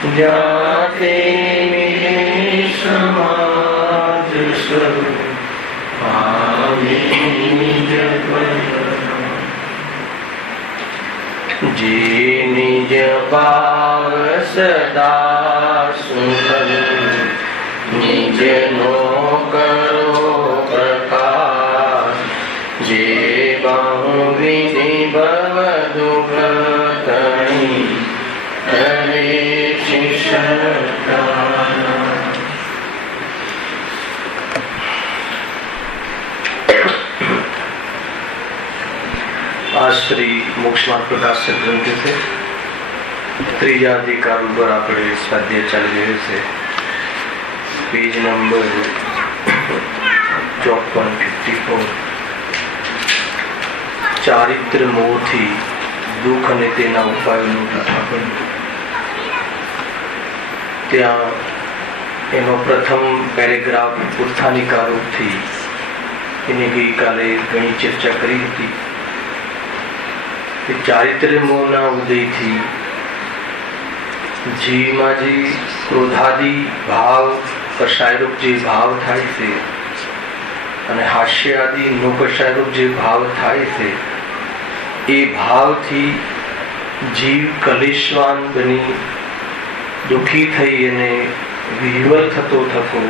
જાતે સમાજ જે નિજ ભાવ સદા સુંદર નિજ નો કરો પ્રકાશ જે બહુવિધિ ભવ દુઃખ તણી કરે आज श्री मोक्षमार्ग प्रकाशक ग्रंथ से त्रीजा अधिकार पर આપણે સ્વાધ્યાય ચાલી રહ્યો છે પેજ નંબર 54 ચારિત્ર મોહથી દુઃખ અને તેના ઉપાયોનું પ્રથાપન ત્યાં એનો પ્રથમ પેરેગ્રાફ ઉત્થાનિકા રૂપથી એની ગઈકાલે ઘણી ચર્ચા કરી હતી કે ચારિત્ર મોહના ઉદયથી જીવમાં જે ક્રોધાદી ભાવ કષાયરૂપ જે ભાવ થાય છે અને હાસ્ય આદિ નો કષાયરૂપ જે ભાવ થાય છે એ ભાવથી જીવ કલેશવાન બની દુઃખી થઈ અને વિહવલ થતો થતો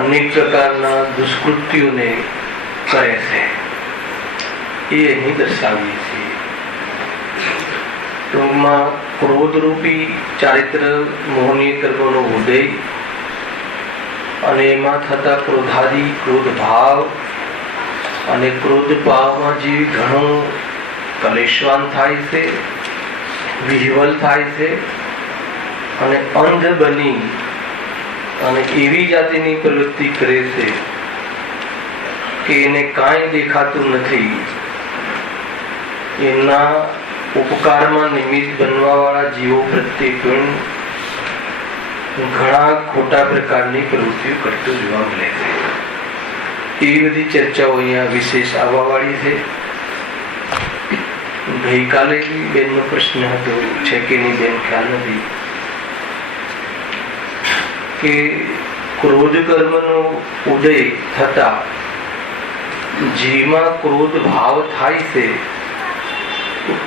અનેક પ્રકારના દુષ્કૃત્યોને કરે છે એ અહીં દર્શાવીએ છીએ. ટૂંકમાં ક્રોધરૂપી ચારિત્ર મોહનીય કર્મોનો ઉદય અને એમાં થતા ક્રોધાદી ક્રોધ ભાવ અને ક્રોધ ભાવમાં જે ઘણો કલેશવાન થાય છે, વિહવલ થાય છે અને અંધ બની અને એવી જાતિની પ્રવૃત્તિ કરે છે કે એને કાંઈ દેખાતું નથી. એમના ઉપકારમાં નિમિત્ત બનવા વાળા જીવો પ્રત્યે પણ ઘણા ખોટા પ્રકારની પ્રવૃત્તિઓ કરતો જોવા મળે છે. એવી બધી ચર્ચાઓ અહીંયા વિશેષ આવવા વાળી છે. ગઈકાલે બેનનો પ્રશ્ન હતો છે કે નહીં બેન ખ્યાલ નથી કે ક્રોધ કર્મનો ઉદય થતા જીવમાં ક્રોધ ભાવ થાય છે.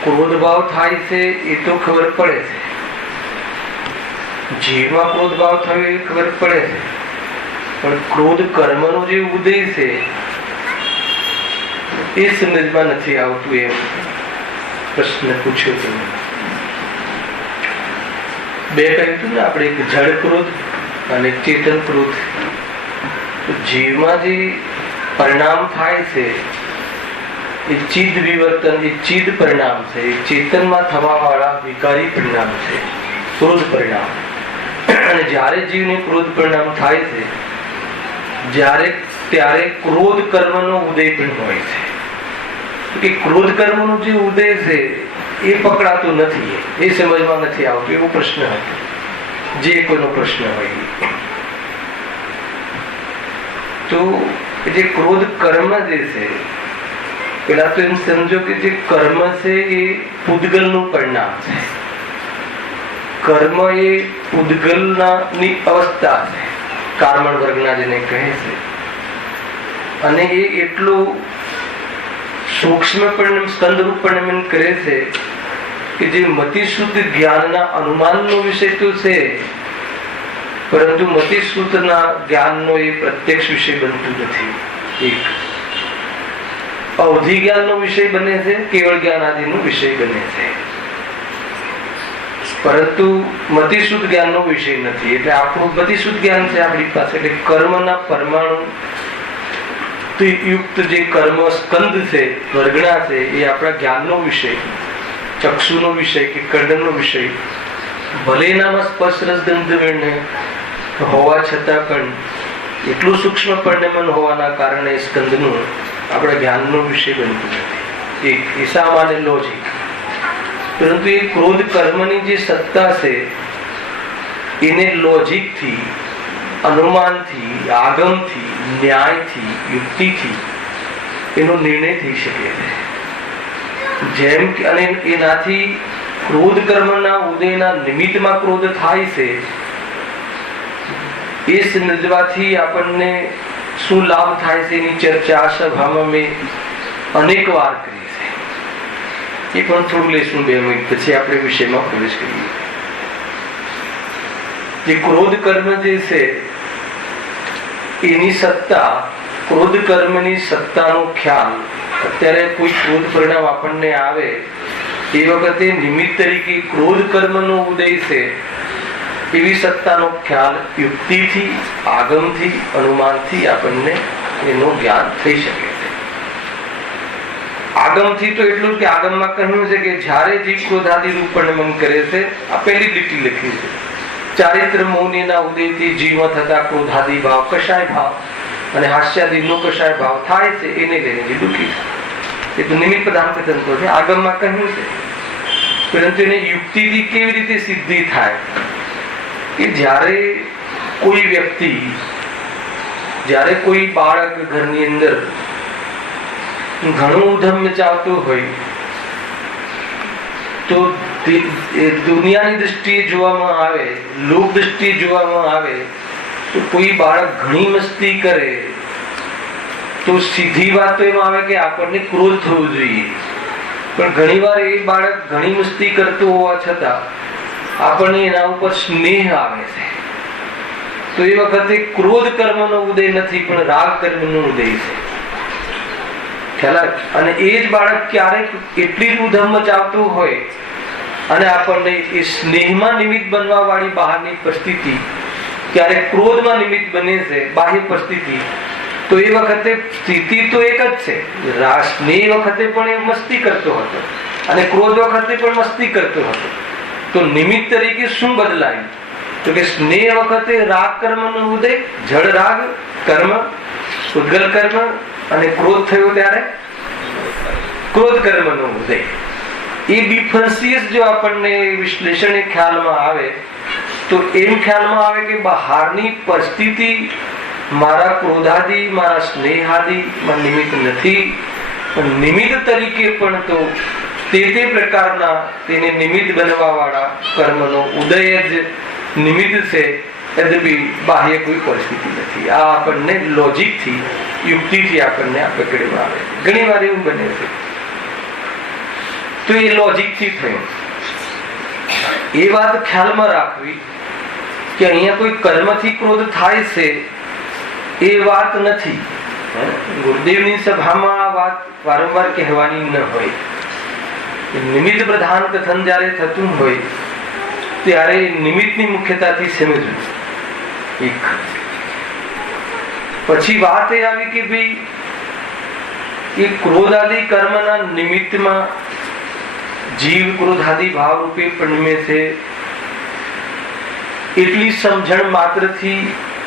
ક્રોધ ભાવ થાય છે એ તો ખબર પડે છે, જીવમાં ક્રોધ ભાવ થયો એ ખબર પડે છે, પણ ક્રોધ કર્મનો જે ઉદય છે એ સમજમાં નથી આવતું. એમ પ્રશ્ન પૂછ્યો તમે બે કહ્યું હતું ને આપણે, એક જડ ક્રોધ અને ચેતન ક્રોધ. જીવમાં જે પરિણામ થાય છે એ ચિદ વિવર્તન, એ ચિદ પરિણામ છે, એ ચેતનમાં થવા વાળા વિકારી પરિણામ છે, ક્રોધ પરિણામ. અને જ્યારે જીવને ક્રોધ પરિણામ થાય છે ત્યારે ક્રોધ કર્મનો ઉદય પણ હોય છે. કે ક્રોધ કર્મનો જે ઉદય છે એ પકડાતો નથી, એ સમજમાં નથી આવતું. એવો પ્રશ્ન હતો, જે કોઈનો પ્રશ્ન હોય. તો જે ક્રોધ કર્મ જે છે, પેલા તો એમ સમજો કે જે કર્મ છે એ પૂદગલનું પરિણામ છે. કર્મ એ પૂદગલની અવસ્થા છે, કાર્મણ વર્ગના જેને કહે છે. અને એ એટલું સૂક્ષ્મ પરિણામ, સ્કંદરૂપ પરિણામ કરે છે કે જે મતિશુદ્ધ જ્ઞાનના અનુમાનનો વિષય તો છે, પરંતુ મતિશુદ્ધના જ્ઞાનનો એ પ્રત્યક્ષ વિષય બનતું નથી. એક અવધિ જ્ઞાનનો વિષય બને છે, કેવળ જ્ઞાન આદિનો વિષય બને છે, પરંતુ મતિશુદ્ધ જ્ઞાનનો વિષય નથી. એટલે આપણું મતિશુદ્ધ જ્ઞાન છે આપણી પાસે. એટલે કર્મના પરમાણુ યુક્ત જે કર્મ સ્કંદ છે, વર્ગણા છે, એ આપણા જ્ઞાનનો વિષય, ચક્ષુનો વિષય કે કર્ણનો વિષય. ભલે એનામાં સ્પર્શ રસ ગંધ વર્ણ હોવા છતાં પણ એટલું સૂક્ષ્મ પરિણમન હોવાના કારણે સ્કંદનું આપણા જ્ઞાનનો વિષય બનતું નથી. એ સામાન્ય લોજિક. પરંતુ એ ક્રોધ કર્મની જે સત્તા છે એને લોજિકથી, અનુમાનથી, આગમથી, ન્યાયથી, યુક્તિથી એનો નિર્ણય થઈ શકે છે. જેમ કે અને એનાથી ક્રોધ કર્મના ઉદયના નિમિત્તમાં ક્રોધ થાય છે, એ સમજવાથી આપણને શું લાભ થાય છે એની ચર્ચા આ સભામાં મેં અનેક વાર કરી છે. એ પણ થોડું લેશું 2 મિનિટ, પછી આપણે વિષયમાં પ્રવેશ કરીએ. જે ક્રોધ કર્મ જે છે એની સત્તા, ક્રોધ કર્મની સત્તાનો ખ્યાલ, અત્યારે કોઈ ક્રોધ પરિણામ આપણને આવે એ વખતે નિમિત્ત તરીકે ક્રોધ કર્મનો ઉદય છે એવી સત્તાનો ખ્યાલ યુક્તિથી, આગમથી, અનુમાનથી આપણને એનું જ્ઞાન થઈ શકે છે. આગમથી તો એટલું કે આગમમાં કહ્યું છે કે જ્યારે જીવ ક્રોધાદી રૂપણ કરે છે, આ પહેલી લીટી લખી છે, ચારિત્ર મૌનીના ઉદયથી જીવમાં થતા ક્રોધાદી ભાવ, કશાય ભાવ અને હાસ્યાદી નો કશાય ભાવ થાય છે, એને લઈને જે દુઃખી થાય. એ તો નિમિત્ત પ્રધાન તંત્ર છે, આગમમાં કહ્યું છે. પરંતુ એને યુક્તિથી કેવી રીતે સિદ્ધિ થાય કે જ્યારે કોઈ વ્યક્તિ, જ્યારે કોઈ બાળક ઘરની અંદર ઘણું ઉધમ મચાવતું હોય તો દુનિયાની દ્રષ્ટિએ જોવામાં આવે, લોક દ્રષ્ટિએ જોવામાં આવે તો કોઈ બાળક ઘણી મસ્તી કરે તો સીધી વાત તો એમાં આવે કે આપણને ક્રોધ થવો જોઈએ. પણ ઘણી વાર એ બાળક ઘણી મસ્તી કરતું હોવા છતાં આપણને એના ઉપર સ્નેહ આવે છે, તો એ વખતે ક્રોધ કર્મનો ઉદય નથી પણ રાગ કર્મનો ઉદય છે. અને એ જ બાળક ક્યારેક એટલી જ ઉધમ મચાવતું હોય અને આપણને એ સ્નેહમાં નિમિત્ત બનવા વાળી બહારની પરિસ્થિતિ ક્યારેક ક્રોધમાં નિમિત્ત બને છે, બાહ્ય પરિસ્થિતિ, તો એ વખતે સ્થિતિ તો એક જ છે. સ્નેહ વખતે પણ એ મસ્તી કરતો હતો અને ક્રોધ વખતે પણ મસ્તી કરતો હતો. તો નિમિત્ત તરીકે શું બદલાયું? તો કે સ્નેહ વખતે રાગ કર્મનો ઉદય, જળ રાગ કર્મ, ઉદ્ગલ કર્મ, અને ક્રોધ થયો ત્યારે ક્રોધ કર્મનો ઉદય. એ ડિફરન્સિયસ જો આપણને વિશ્લેષણ ખ્યાલમાં આવે તો એમ ખ્યાલમાં આવે કે બહારની પરિસ્થિતિ મારા ક્રોધાદી, મારા સ્નેહાદી નિમિત્ત નથી, પણ નિમિત્ત તરીકે પણ તો તે પ્રકારના તેને નિમિત્ત બનવા વાળા કર્મનો ઉદય જ નિમિત્ત છે, યદ્યપી બાહ્ય કોઈ પરિસ્થિતિ નથી. આ આપણને લોજિકથી, યુક્તિથી આપણને આ પકડવા આવે. ઘણી વાર એવું બને છે. તો એ લોજિકથી થયું. એ વાત ખ્યાલમાં રાખવી કે અહીંયા કોઈ કર્મથી ક્રોધ થાય છે એ વાત નથી. ગુરુદેવની સભામાં આ વાત વારંવાર કહેવાની ન હોય. નિમિત્ત પ્રધાન કથન જ્યારે થતું હોય ત્યારે નિમિત્તની મુખ્યતાથી સમજવું. એક પછી વાત એ આવી કે ભાઈ એ ક્રોધાદી કર્મના નિમિત્તમાં જીવ ક્રોધાદી ભાવ રૂપે પરિણમે છે એટલી સમજણ માત્રથી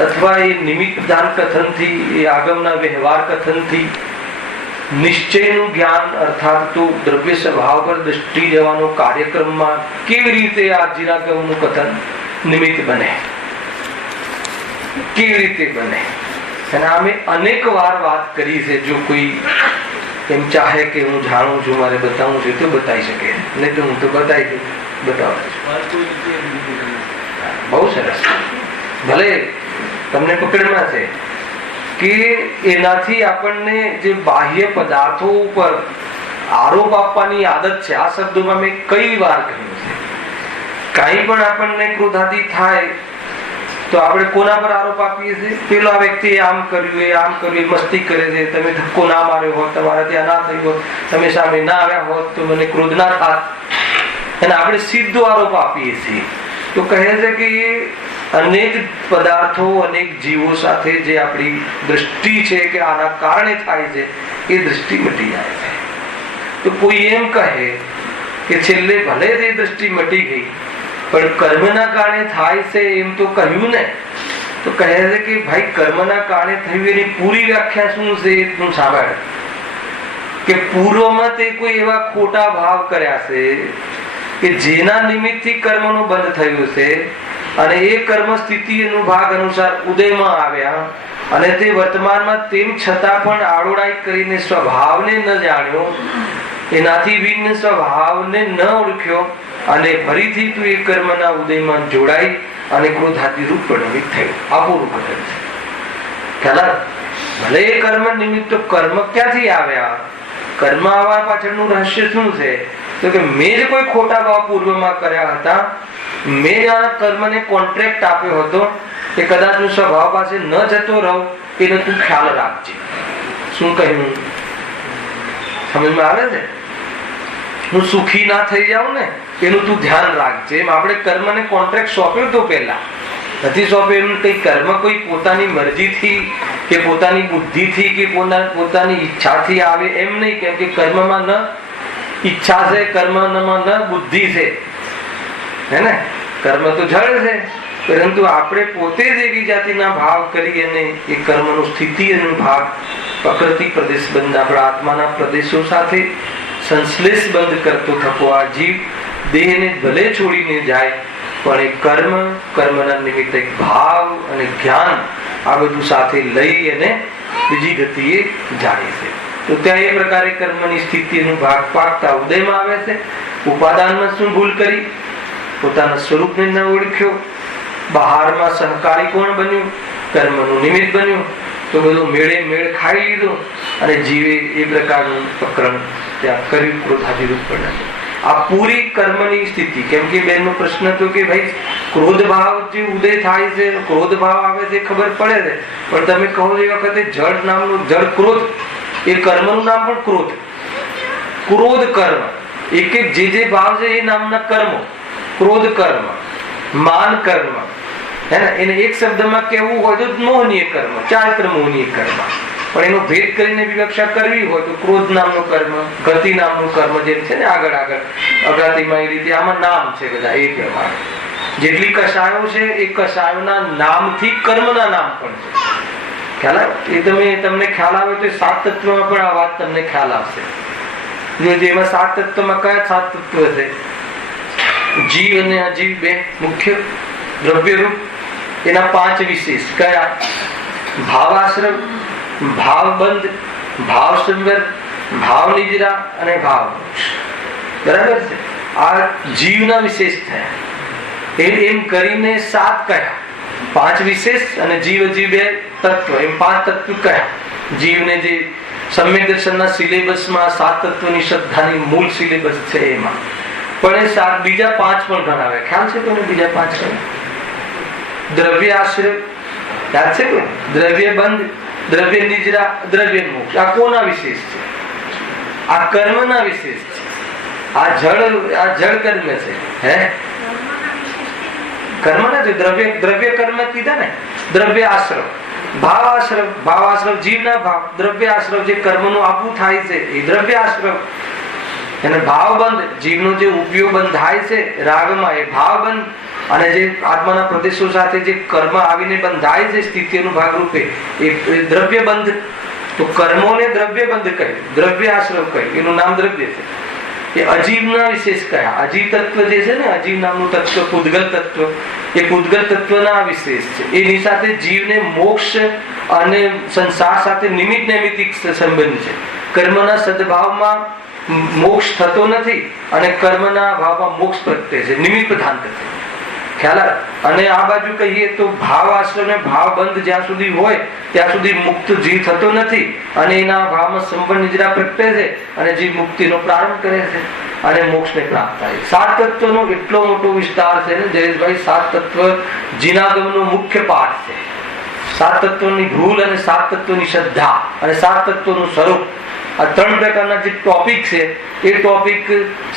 અથવા એ નિમિત્ત પ્રધાન કથનથી, એ આગમના વ્યવહાર કથનથી નિશ્ચયનું જ્ઞાન અર્થાત તો દ્રવ્ય સ્વભાવ પર દ્રષ્ટિ જવાનો કાર્યક્રમમાં કેવી રીતે આ જીરાગમનું કથન નિમિત્ત બને, કેવી રીતે બને? અને અમે અનેક વાર વાત કરી છે. જો કોઈ એમ ચાહે કે હું જાણું છું, મારે બતાવવું છે તો બતાવી શકે, નહીં તો હું તો બતાવી દઉં, બતાવું. બહુ સરસ. ભલે તમને પકડમાં છે કે એનાથી આપણને જે બાહ્ય પદાર્થો ઉપર આરોપ આપવાની આદત છે. આ શબ્દોમાં મેં કઈ વાર કહ્યું છે, કાંઈ પણ આપણને ક્રોધાદી થાય તો આપણે કોના પર આરોપ આપીએ છીએ? પેલો આ વ્યક્તિએ આમ કર્યું, એ આમ કર્યું, મસ્તી કરે છે, તમે ધક્કો ના માર્યો હોત, તમારા ત્યાં ના થયું હોત, તમે સામે ના આવ્યા હોત તો મને ક્રોધ ના થાત. અને આપણે સીધો આરોપ આપીએ છીએ. તો કહે છે કે એ અનેક પદાર્થો, અનેક જીવો સાથે જે આપણી દ્રષ્ટિ છે કે આના કારણે થાય છે, એ દ્રષ્ટિ મટી જાય છે. તો કોઈ એમ કહે કે છેલ્લે ભલે તે દ્રષ્ટિ મટી ગઈ પણ કર્મના કારણે થાય છે એમ તો કહ્યું ને. તો કહે છે કે ભાઈ કર્મના કારણે થયું એની પૂરી વ્યાખ્યા શું છે એ તું સાંભળ. કે પૂર્વમાં તે કોઈ એવા ખોટા ભાવ કર્યા છે કે જેના નિમિત્તથી કર્મનું બંધ થયું છે અને એ કર્મ સ્થિતિ ભાગ અનુસાર ઉદયમાં આવ્યા અને તે વર્તમાનમાં તેમ છતાં પણ આડોડાઈ કરીને સ્વભાવને ન જાણ્યો, એનાથી ભિન્ન સ્વભાવને ન ઓળખ્યો અને ફરીથી તું એ કર્મના ઉદયમાં જોડાઈ અને ક્રોધાદી રૂપ પરિણમિત થયું. આ પૂરું કથન છે. ખ્યાલ? ભલે એ કર્મ નિમિત્ત, તો કર્મ ક્યાંથી આવ્યા? કર્મ આવવા પાછળનું રહસ્ય શું છે? તો કે મેં જ કોઈ ખોટા ભાવ પૂર્વમાં કર્યા હતા, મેં આ કર્મને કોન્ટ્રાક્ટ આપ્યો હતો કે કદાચ હું સ્વભાવ પાસે ન જતો રહું, એનો તું ખ્યાલ રાખજે. શું કહ્યું? સમજમાં આવે છે? હું સુખી ના થઈ જાઉં ને એનું તું ધ્યાન રાખજે. એમ આપણે કર્મને કોન્ટ્રાક્ટ સોંપ્યો તો પહેલા નથી સોંપ્યો. એમ કઈ કર્મ કોઈ પોતાની મરજીથી કે પોતાની બુદ્ધિથી કે પોતાની ઈચ્છાથી આવે એમ નહીં. કેમ કે કર્મમાં ન ઈચ્છા છે, કર્મમાં ન બુદ્ધિ છે, હે ને? કર્મ તો જળ છે, પરંતુ આપણે પોતે જ એવી જાતિના ભાવ કરી અને એ કર્મનું સ્થિતિ અને ભાગ પ્રકૃતિ પ્રદેશ બંધ આપણા આત્માના પ્રદેશો સાથે સંશ્લેષ બંધ કરતો થકો આ જીવ દેહને ભલે છોડીને જાય, પણ એ કર્મના નિમિત્તે ભાવ અને જ્ઞાન આ બધું સાથે લઈ અને બીજી ગતિએ જાય છે. તો ત્યાં એ પ્રકારે કર્મની સ્થિતિનો ભાગ પાકતા ઉદયમાં આવે છે. ઉપાદાનમાં શું ભૂલ કરી? પોતાના સ્વરૂપને ન ઓળખ્યો. બહારમાં સહકારી કોણ બન્યું? કર્મનું નિમિત્ત બન્યું. તો બધું મેળ ખાઈ લીધો અને જીવે એ પ્રકારનું પ્રકરણ ત્યાં કર્યું. ક્રોધાદી રૂપ પરિણમ્યું. આ પૂરી કર્મની સ્થિતિ. કેમ કે બેનનો પ્રશ્ન હતો કે ભાઈ ક્રોધ ભાવ જે ઉદય થાય છે, ક્રોધ ભાવ આવે છે ખબર પડે છે, પણ તમે કહો એ વખતે જળ નામનું જળ ક્રોધ, એ કર્મનું નામ પણ ક્રોધ. ક્રોધ કર્મ, એક એક જે ભાવ છે એ નામના કર્મો. ક્રોધ કર્મ, માન કર્મ, હે ને? એને એક શબ્દમાં કેવું હોય તો મોહનીય કર્મ, ચારિત્ર મોહનીય કર્મ. પણ એનો ભેદ કરીને વિવક્ષા કરવી હોય તો ક્રોધ નામનું કર્મ, ગતિ નામનું કર્મ જેમ છે ને આગળ અગાતીમાં એ રીતે આમાં નામ છે બધા. એ પ્રમાણે જેટલી કષાયો છે એ કષાયોના નામથી કર્મના નામ પણ છે. ખ્યાલ આવે? એ તમને ખ્યાલ આવે તો 7 તત્વમાં પણ આ વાત તમને ખ્યાલ આવશે. જેમાં 7 તત્વમાં કયા 7 તત્વ છે? જીવ અને અજીવ બે મુખ્ય, દ્રવ્ય રૂપ, એના 5 વિશેષ કયા? ભાવાશ્રમ, ભાવબંધ, ભાવ સંવર, ભાવ નિદ્રા અને ભાવ મોક્ષ. બરાબર છે? આ જીવના વિશેષ થયા. એમ કરીને 7 કયા? 5 વિશેષ અને જીવ બે તત્વ, એમ 5 તત્વ કયા? જીવને જે સમ્યક દર્શનના સિલેબસમાં 7 તત્વની શ્રદ્ધાની મૂળ સિલેબસ છે એમાં પણ એ 7 બીજા 5 પણ ગણાવે. ખ્યાલ છે તમને બીજા 5 કયા? દ્રવ્ય આશ્રય, યાદ છે કોઈ? દ્રવ્ય બંધ, દ્રવ્ય નિદ્રા, દ્રવ્ય મોક્ષ. આ કોના વિશેષ છે? આ કર્મના વિશેષ છે. આ જળ કર્મ છે. હે કર્મ નથી, દ્રવ્ય કર્મ કીધા ને. દ્રવ્ય આશ્રમ, ભાવ આશ્રમ જીવના ભાવ, દ્રવ્ય આશ્રમ જે કર્મનું આપવું થાય છે એ દ્રવ્ય આશ્રમ. અને ભાવ બંધ, જીવનો જે ઉપયોગ બંધાય છે રાગમાં, એ ભાવ બંધ. અને જે આત્માના પ્રદેશો સાથે જે કર્મ આવીને બંધાય છે સ્થિતિનું ભાગરૂપે, એ દ્રવ્ય બંધ. તો કર્મોને દ્રવ્ય બંધ કહ્યું, દ્રવ્ય આશ્રમ કહ્યું, એનું નામ દ્રવ્ય છે. એ અજીવના વિશેષ કયા? અજીવ તત્વ જે છે ને, અજીવ નામનું તત્વ, પૂદગલ તત્વ, એ પૂદગલ તત્વના વિશેષ છે. એની સાથે જીવને મોક્ષ અને સંસાર સાથે નિમિત્ત નૈમિતિક સંબંધ છે. કર્મના સદભાવમાં મોક્ષ થતો નથી અને કર્મના ભાવમાં મોક્ષ પ્રગટે છે, નિમિત્ત પ્રધાન તત્વ. ખ્યાલ આવે? અને આ બાજુ કહીએ તો ભાવ આશ્રય ને ભાવ બંધ જ્યાં સુધી હોય ત્યાં સુધી મુક્ત જીવ થતો નથી અને એના ભાવમાં સંપન્ન નિદ્રા પ્રગટે છે અને જીવ મુક્તિનો પ્રારંભ કરે છે અને મોક્ષને પ્રાપ્ત થાય. 7 તત્વનો એટલો મોટો વિસ્તાર છે ને જયેશભાઈ. 7 તત્વ જીનાગમનો મુખ્ય પાઠ છે. 7 તત્વની ભૂલ અને 7 તત્વની શ્રદ્ધા અને 7 તત્વનું સ્વરૂપ, આ 3 પ્રકારના જે ટોપિક છે એ ટોપિક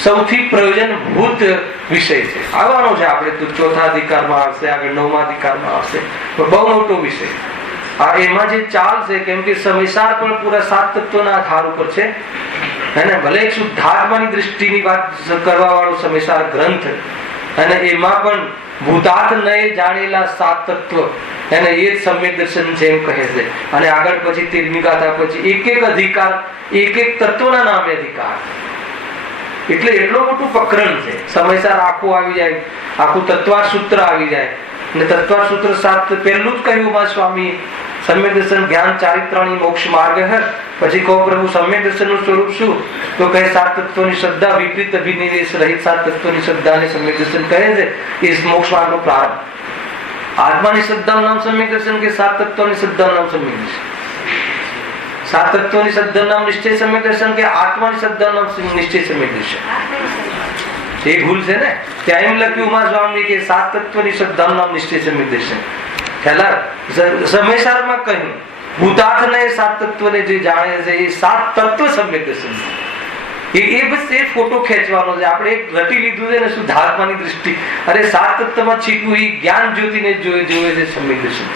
સૌથી પ્રયોજનભૂત વિષય છે. આવવાનો છે આપણે તો 4થા અધિકારમાં આવશે, આગળ 9મા અધિકારમાં આવશે. બહુ મોટો વિષય. આ એમાં જે ચાલ છે, કેમ કે સમયસાર પણ પૂરા 7 તત્વના આધાર ઉપર છે. અને ભલે એક શુદ્ધાત્માની દ્રષ્ટિની વાત કરવા વાળો સમયસાર ગ્રંથ, અને એમાં પણ ભૂતાર્થ નય જાણેલા 7 તત્વ, એને એ જ સમ્યક દર્શન છે એમ કહે છે. અને આગળ પછી 13મી ગાથા પછી એક અધિકાર, એક તત્વના નામે અધિકાર. એટલે એટલું મોટું પ્રકરણ છે. સમયસર આખું આવી જાય, આખું તત્વાર સૂત્ર આવી જાય. અને તત્વાર સૂત્ર 7 પહેલું જ કહ્યું સ્વામી, સમ્યક દર્શન જ્ઞાન ચારિત્રાણી મોક્ષ માર્ગ હે પછી કહો પ્રભુ સમ્યક દર્શનનું સ્વરૂપ શું? તો કહે સાત તત્વોની શ્રદ્ધા વિપરીત અભિનિવેશ રહિત સાત તત્વોની શ્રદ્ધાને સમ્યક દર્શન કહે છે. એ મોક્ષ માર્ગનો પ્રારંભ. આત્માની શ્રદ્ધાનું નામ સમ્યક દર્શન કે સાત તત્વોની શ્રદ્ધાનું નામ સમ્યક દર્શન? સાત તત્વોની શ્રદ્ધાનું નામ નિશ્ચય સમ્યક દર્શન કે આત્માની શ્રદ્ધાનું નામ નિશ્ચય સમ્યક દર્શન? એ ભૂલ છે ને. ત્યાં એમ લખ્યું ઉમા સ્વામી કે સાત તત્વની શ્રદ્ધાનું નામ નિશ્ચય સમ્યક દર્શન. ખ્યાલ સમયસારમાં કહ્યું ભૂતાર્થને સાત તત્વને જે જાણે છે એ સાત તત્વ સમ્યક દર્શન. એ બસ એ ફોટો ખેંચવાનો છે. આપણે એક રટી લીધું છે ને શુદ્ધ આત્માની દ્રષ્ટિ. અરે સાત તત્વમાં છીટવું એ જ્ઞાન જ્યોતિને જોવે છે સમ્યક દર્શન.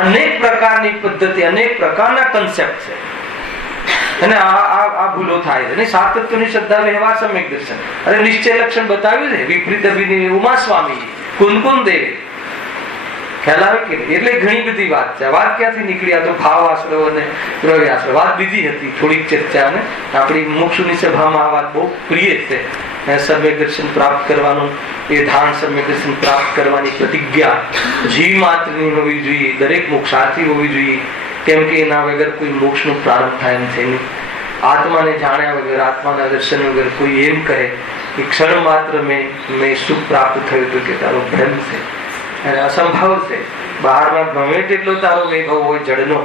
અનેક પ્રકારની પદ્ધતિ, અનેક પ્રકારના કન્સેપ્ટ છે અને આ ભૂલો થાય છે. સાત તત્વની શ્રદ્ધા વ્યવહાર સમ્યક દર્શન. અરે નિશ્ચય લક્ષણ બતાવ્યું છે વિપરીત અભિનિવેશ ઉમા સ્વામી કુંદકુંદ દેવે. ખ્યાલ આવે કે એટલે ઘણી બધી વાત છે. વાત ક્યાંથી નીકળી? આ તો ભાવ આશ્રવ અને દ્રવ્ય આશ્રવ વાત બીજી હતી થોડીક ચર્ચા. અને આપણી મોક્ષની સભામાં આ વાત બહુ પ્રિય છે. સમ્યક દર્શન પ્રાપ્ત કરવાનું, એ ધાન સમ્યક દર્શન પ્રાપ્ત કરવાની પ્રતિજ્ઞા જીવ માત્રની હોવી જોઈએ, દરેક મોક્ષાર્થી હોવી જોઈએ. કેમ કે એના વગર કોઈ મોક્ષનો પ્રારંભ થાય નથી. આત્માને જાણ્યા વગર, આત્માના દર્શન વગર કોઈ એમ કહે કે ક્ષણ માત્ર મેં સુખ પ્રાપ્ત થયું તો કે તારો ભ્રમ છે અને અસંભવ છે. બહારમાં ગમે તેટલો તારો વૈભવ હોય જડનો,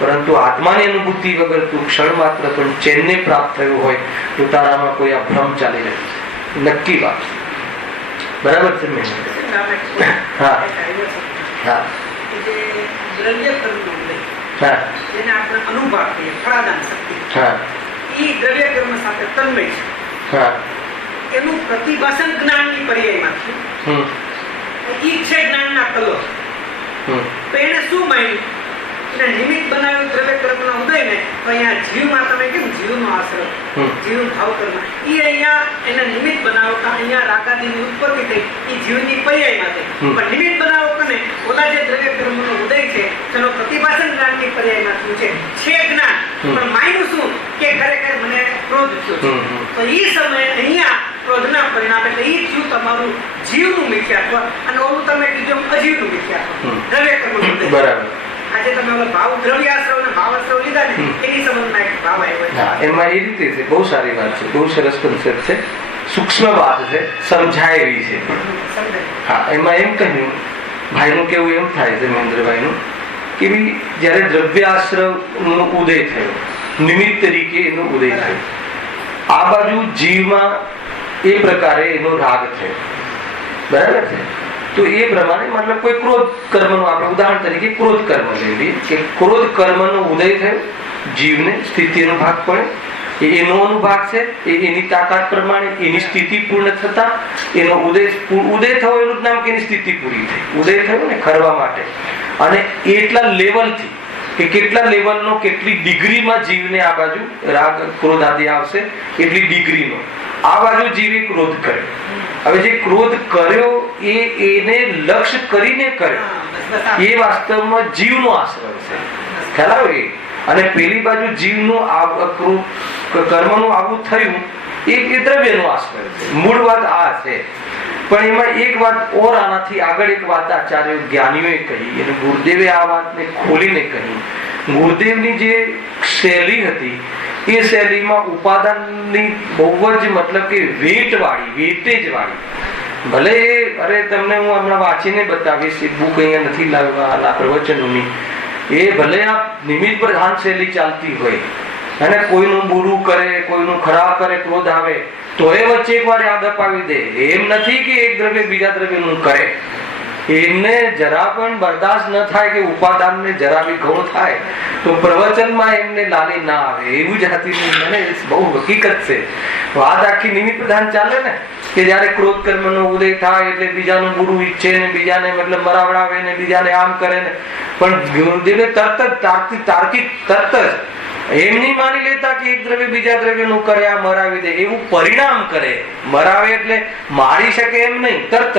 પરંતુ આત્માની અનુભૂતિ વગર તું ક્ષણ માત્ર પણ ચેનને પ્રાપ્ત થયું હોય તો તારામાં કોઈ આ ભ્રમ ચાલી રહ્યો છે. નક્કી વાત. બરાબર છે મેં? હા હા એનું પ્રતિભાષણ જ્ઞાનની પર્યાયમાં છે જ્ઞાનના કલો. તો એને શું માન્યું? એને નિમિત્ત બનાવ્યું દ્રવ્ય કર્મના ઉદયને. તો અહીંયા જીવમાં તમે કેમ જીવનો આશ્રય, જીવ ભાવ કર્મ, એ અહીંયા એને નિમિત્ત બનાવતા અહીંયા રાગાદીની ઉત્પત્તિ થઈ એ જીવની પર્યાયમાં થઈ. પણ નિમિત્ત બનાવો કને ઓલા જે દ્રવ્ય કર્મનો ઉદય છે તેનો પ્રતિભાષણ જ્ઞાનની પર્યાયમાં શું છે જ્ઞાન. પણ માન્યું શું કે ખરેખર મને ક્રોધ થયો. તો એ સમયે અહીંયા ક્રોધના પરિણામે એટલે એ થયું તમારું જીવનું મિથ્યાત્વ અને ઓલું તમે કીધું અજીવનું મિથ્યાત્વ દ્રવ્ય કર્મનું ઉદય. બરાબર. આજે તમે ઓલા ભાવ દ્રવ્યાશ્રવ અને ભાવાશ્રવ લીધા ને એની સંબંધમાં એક ભાવ આવ્યો. એમાં એ રીતે છે. બહુ સારી વાત છે, બહુ સરસ કન્સેપ્ટ છે, સૂક્ષ્મ વાત છે, સમજાય એવી છે. હા, એમાં એમ કહ્યું ભાઈનું કેવું એમ થાય છે મહેન્દ્રભાઈનું કે ભાઈ જયારે દ્રવ્યાશ્રવનો ઉદય થયો, નિમિત્ત તરીકે એનો ઉદય થયો, આ બાજુ જીવમાં એ પ્રકારે એનો રાગ થયો. બરાબર છે? તો એ પ્રમાણે મતલબ કોઈ ક્રોધ કર્મનું આપણે ઉદાહરણ તરીકે ક્રોધ કર્મ લઈએ કે ક્રોધ કર્મનો ઉદય થયો, જીવને સ્થિતિનો ભાગ પડે, એનો અનુભાગ છે, એની તાકાત પ્રમાણે એની સ્થિતિ પૂર્ણ થતા એનો ઉદય થયો એનું જ નામ કે એની સ્થિતિ પૂરી થઈ. ઉદય થયો ને ખરવા માટે. અને એટલા લેવલથી કે કેટલા લેવલનો, કેટલી ડિગ્રીમાં જીવને આ બાજુ રાગ ક્રોધ આદિ આવશે એટલી ડિગ્રીનો આ બાજુ જીવે ક્રોધ કર્યો. હવે જે ક્રોધ કર્યો એને લક્ષ્ય કરીને કર્યો એ વાસ્તવમાં જીવનો આશ્રય છે. ખ્યાલ આવે? અને પેલી બાજુ જીવનું કર્મનું આવું થયું એ દ્રવ્યનો આશ્રય છે. મૂળ વાત આ છે. પણ એમાં એક વાત ઓર આનાથી આગળ એક વાત આચાર્ય જ્ઞાનીઓએ કહી અને ગુરુદેવે આ વાતને ખોલીને કહી. ગુરુદેવની જે શૈલી હતી એ શૈલીમાં ઉપાદાનની બહુ જ મતલબ કે વેટેજ વાળી. ભલે અરે તમને હું હમણાં વાંચીને બતાવીશ, બુક અહીંયા નથી લાવવા પ્રવચનોની. એ ભલે આ નિમિત્ત પ્રધાન શૈલી ચાલતી હોય અને કોઈનું બુરું કરે, કોઈનું ખરાબ કરે, ક્રોધ આવે તો એ વચ્ચે એક વાર યાદ અપાવી દે. એમ નથી કે એક દ્રવ્ય બીજા દ્રવ્યનું કરે. એમને જરા પણ બરદાસ્ત ન થાય કે ઉપાદાનને જરા બી ઘણું થાય તો પ્રવચનમાં એમને લાલી ના આવે. એવું જ હતી. મને બહુ હકીકત છે. વાત આખી નિમિત્ત પ્રધાન ચાલે ને કે જયારે ક્રોધ કર્મનો ઉદય થાય એટલે બીજાનું બુરું ઈચ્છે ને બીજાને મતલબ મરાવડાવે ને બીજાને આમ કરે ને. પણ ગુરુદેવે તરત જ એમ નહીં માની લેતા કે એક દ્રવ્ય બીજા દ્રવ્યનું કરે, આ મરાવી દે. એવું પરિણામ કરે. મરાવે એટલે મારી શકે એમ નહીં, તરત જ.